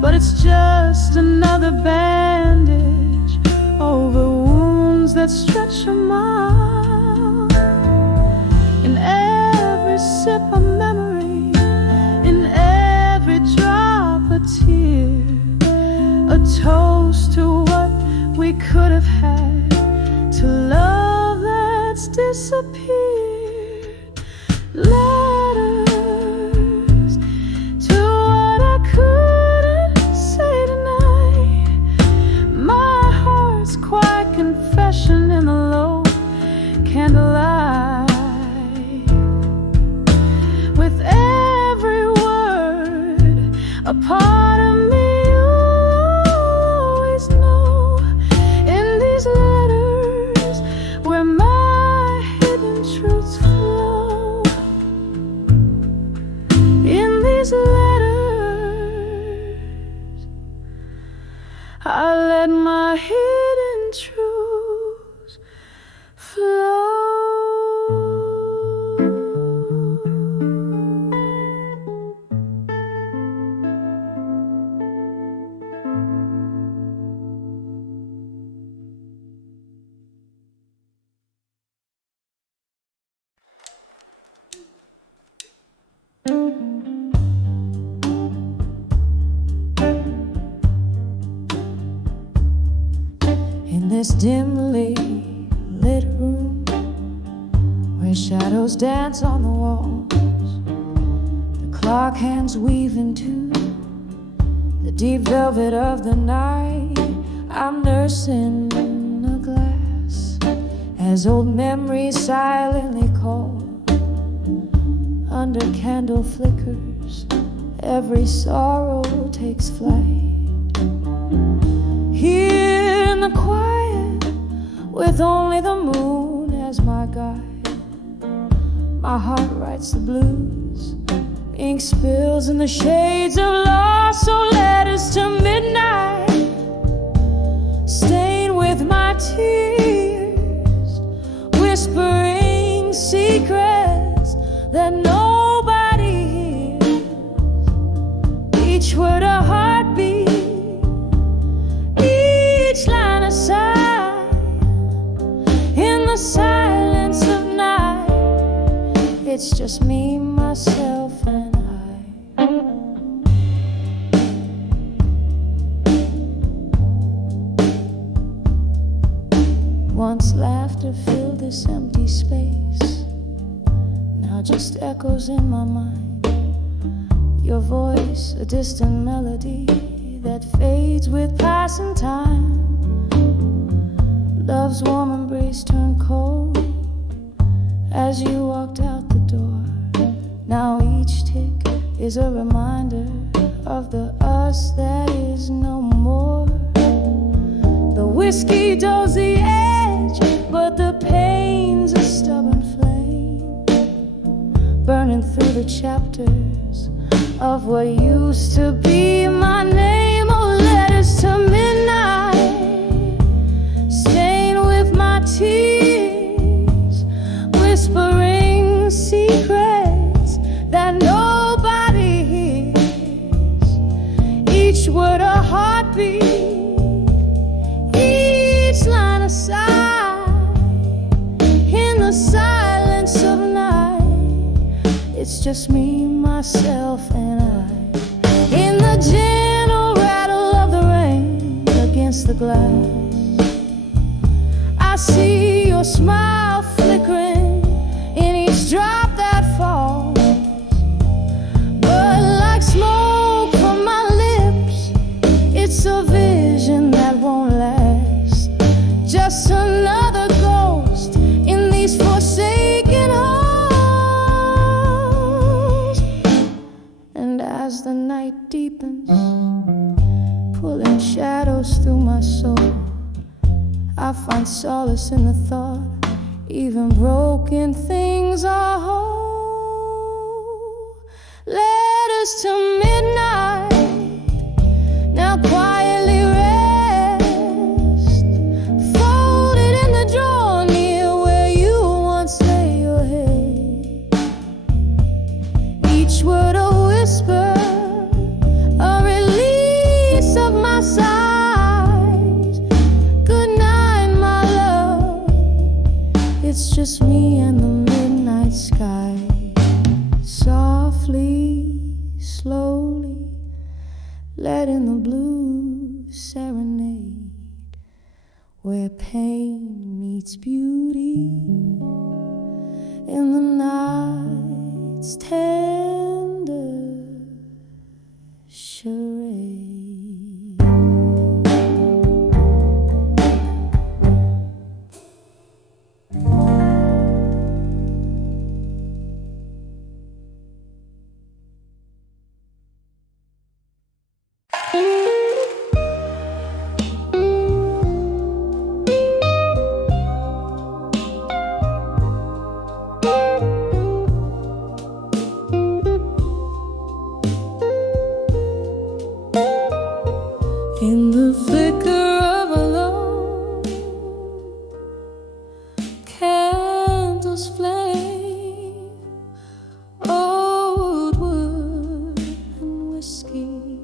but it's just another bandage over wounds that stretch a mile. In every sip of memory, in every drop a tear, a toast to what we could have had, to love that's disappeared. Letters to what I couldn't say tonight, my heart's quiet confession in the low candlelight. With every word, a part of me you'll always know. In these letters, where my hidden truths flow. In these letters, I let my hidden truths flow. In this dimly lit room where shadows dance on the walls, the clock hands weave into the deep velvet of the night. I'm nursing a glass as old memories silently call. Under candle flickers, every sorrow takes flight. Here in the quiet, with only the moon as my guide, my heart writes the blues. Ink spills in the shades of loss, so letters to midnight stain with my tears, whispering secrets that nobody hears. Each word a heartbeat, each line a sigh. In the silence of night, it's just me, myself, and I. Once laughter filled this empty space, now just echoes in my mind. Your voice, a distant melody that fades with passing time. Love's warm embrace turned cold as you walked out the door. Now each tick is a reminder of the us that is no more. The whiskey dulls the edge, but the pain's a stubborn flame, burning through the chapters of what used to be my name. Oh, letters to midnight, stained with my tears, whispering secrets that no word a heartbeat, each line a sigh. In the silence of night, it's just me, myself, and I. In the gentle rattle of the rain against the glass, I see your smile flickering in each drop that falls. But like smoke from my lips, it's a vision that won't last. Just another ghost in these forsaken halls. And as the night deepens, pulling shadows through my soul, I find solace in the thought even broken things are whole. Letters to midnight now quietly rest, folded in the drawer near where you once lay your head. Each word a whisper, a release of my sighs. Good night, my love, it's just me and the midnight sky. Softly, slowly, letting the blues serenade, where pain meets beauty in the night's tender charade. In the flicker of a love, candles flame, old wood and whiskey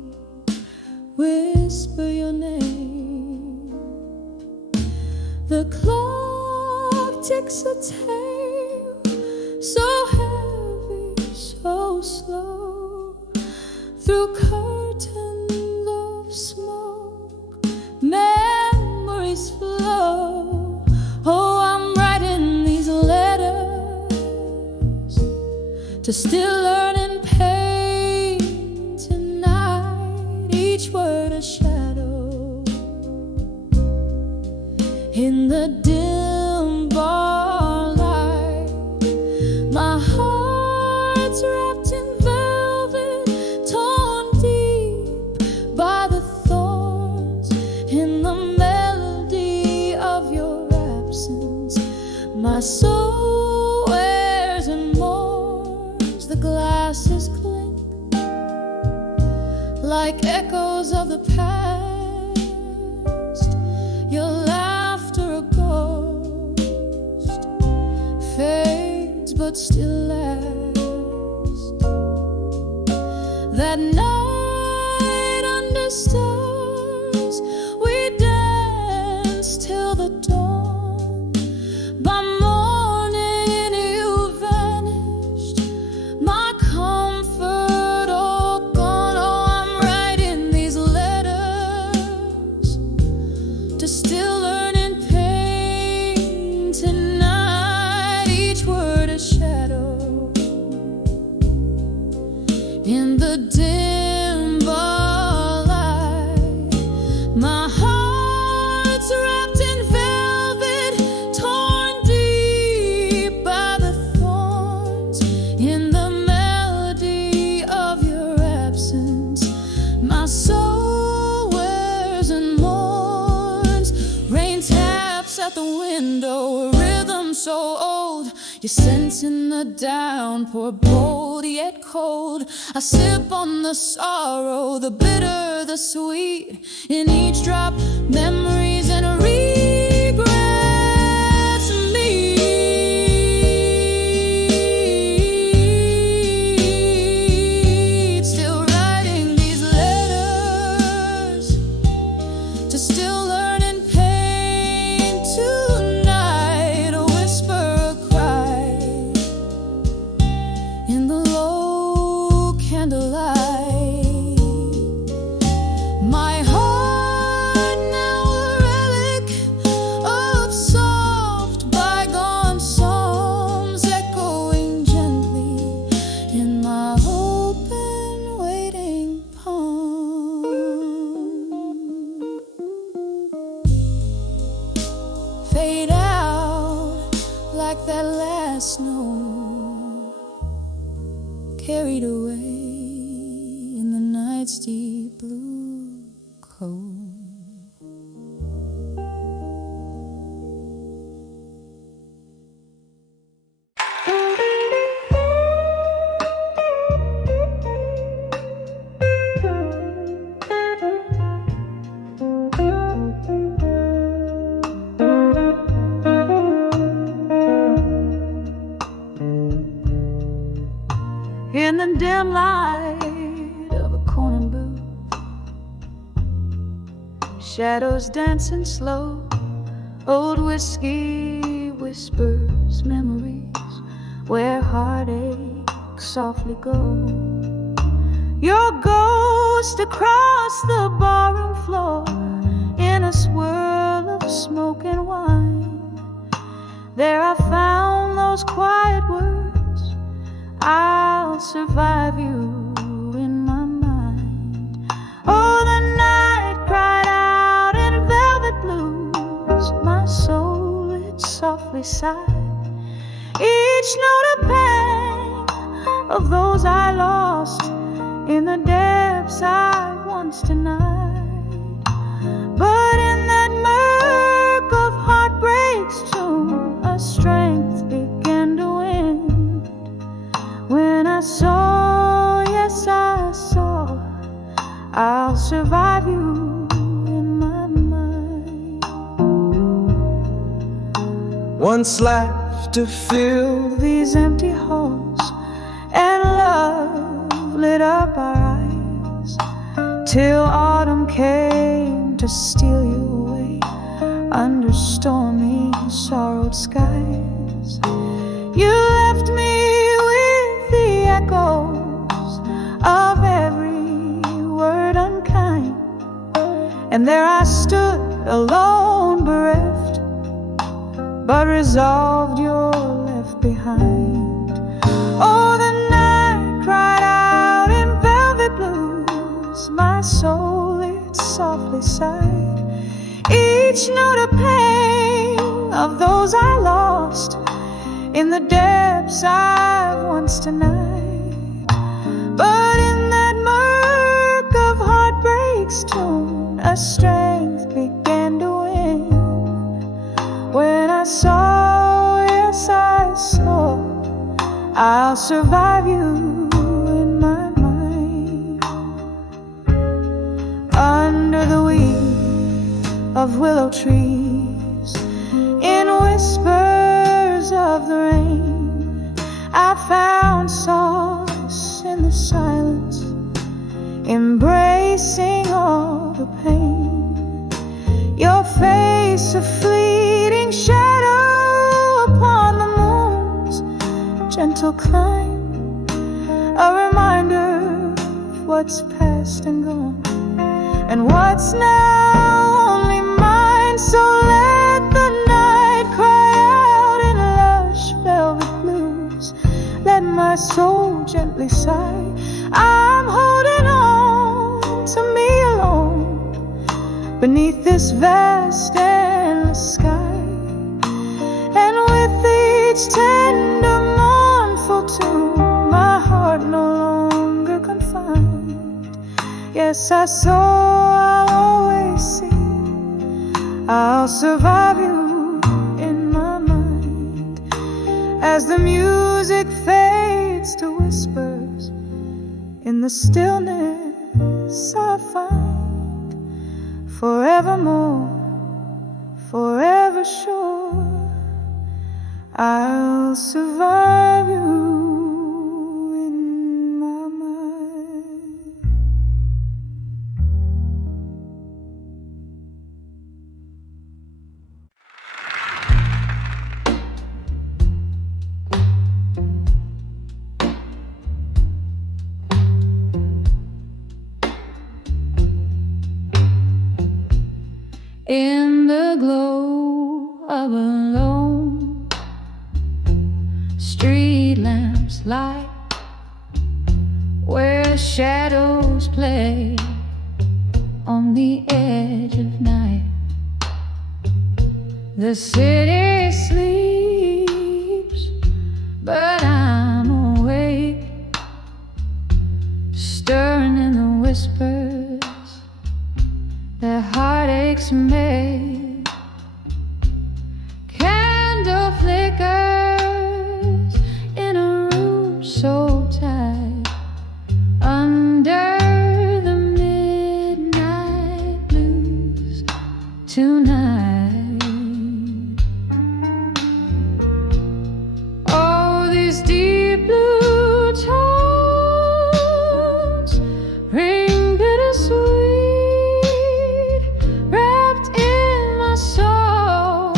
whisper your name. The clock ticks a tale, so heavy, so slow, through curtains of smoke, memories flow. Oh, I'm writing these letters to still learning pain tonight. Each word a shadow in the dim bar light. My heart's wrapped in velvet, torn deep by the thorns. In the melody of your absence, my soul wears and mourns. The glasses clink like echoes of the past. Your laughter a ghost fades but still lasts. That night under stars, we danced till the dawn. By morning you vanished, my comfort all gone. Oh, I'm writing these letters to still learning pain tonight. Each word a shadow in the dim bar light. My heart's wrapped in velvet, torn deep by the thorns. In the melody of your absence, my soul wears and mourns. Rain taps at the window, a rhythm so old. You sense in the downpour, bold yet cold. I sip on the sorrow, the bitter, the sweet. In each drop, memories and regrets meet. Still writing these letters away in the night's deep blue cold. In the dim light of a corner booth, shadows dancing slow, old whiskey whispers memories where heartache softly goes. Your ghost across the barroom floor in a swirl of smoke and wine. There I found those quiet words, I'll survive you in my mind. Oh, the night cried out in velvet blues. My soul, it softly sighed. Each note a pang of those I lost in the depths I once denied. But in that murk of heartbreak's tomb, a strength began to win. When I saw, yes I saw, I'll survive you in my mind. Once left to fill These empty halls, and love lit up our eyes, till autumn came to steal you away under stormy, sorrowed skies. You left me the echoes of every word unkind, and there I stood alone, bereft, but resolved you're left behind. Oh, the night cried out in velvet blues. My soul, it softly sighed. Each note a pain of those I lost in the depths I once denied. But in that murk of heartbreak's tomb, a strength began to win. When I saw, yes I saw, I'll survive you in my mind. Under the weed of willow trees, in whispers of the rain, I found solace in the silence, embracing all the pain. Your face, a fleeting shadow upon the moon's gentle climb, a reminder of what's past and gone, and what's now only mine. So let the night cry out in lush velvet blues. Let my soul gently sigh. I'm holding on to me alone beneath this vast endless sky, and with each tender mournful tune, my heart no longer confined. Yes, I saw, I'll always see, I'll survive you in my mind. As the music fades to whispers, in the stillness I'll find forevermore, forever sure, I'll survive you in my mind. In the glow of a lone street lamp's light, where shadows play on the edge of night, the city sleeps, but I'm awake, stirring in the whispers that heartaches made. Candle flickers in a room so tight under the midnight blues tonight. Oh, these deep blue tones ring bittersweet, wrapped in my soul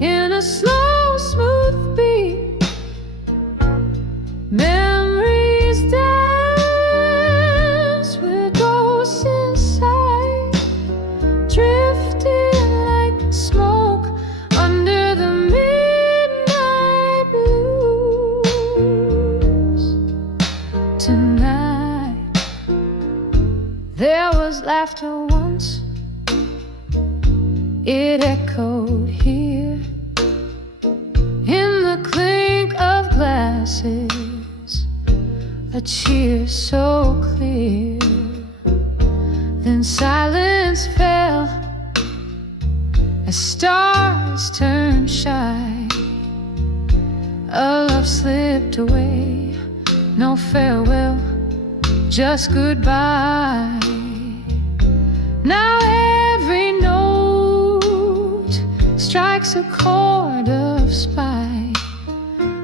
in a slow, smooth beat. Memories dance with ghosts inside, drifting like smoke under the midnight blues tonight. There was laughter once, it echoed here in the clink of glasses, a cheer so clear. Then silence fell as stars turned shy. A love slipped away, no farewell, just goodbye. Now every note strikes a chord of spite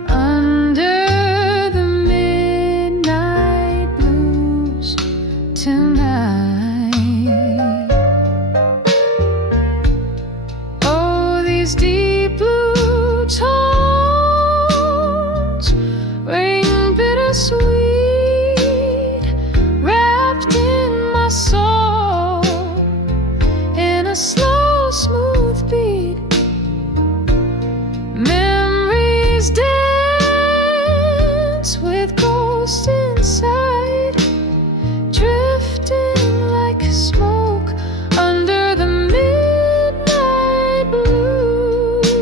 under the midnight blues tonight. Oh, these deep blue tones ring bittersweet, wrapped in my soul in a slow, smooth beat. Memories dance with ghosts inside, drifting like smoke under the midnight blues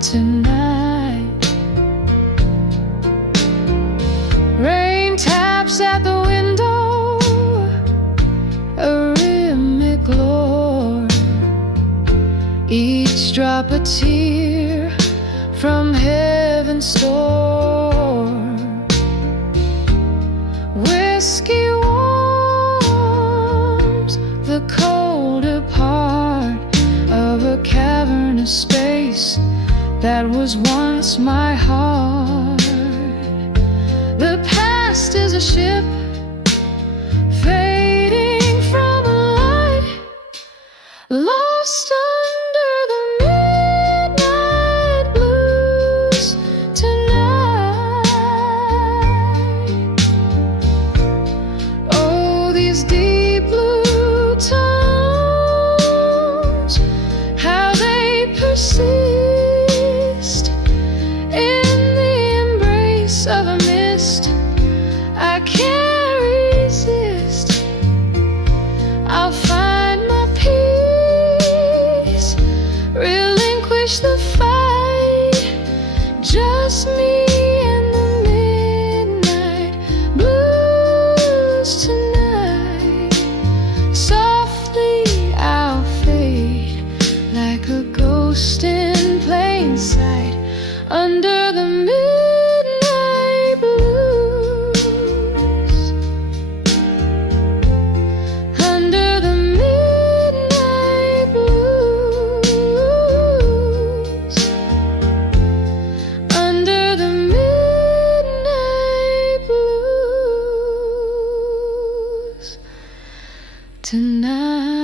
tonight. Rain taps at the window, a rhythmic glory, each drop a tear from heaven's store. Whiskey warms the colder part of a cavernous space that was once my heart. The past is a ship fading from a light, lost under the midnight blues tonight. Oh, these deep blue tones, how they persist in the embrace of a mist I can't resist. I'll find my peace, relinquish the fight, just me and the midnight blues tonight. Softly I'll fade like a ghost in plain sight under the midnight blues, under the midnight blues, under the midnight blues tonight.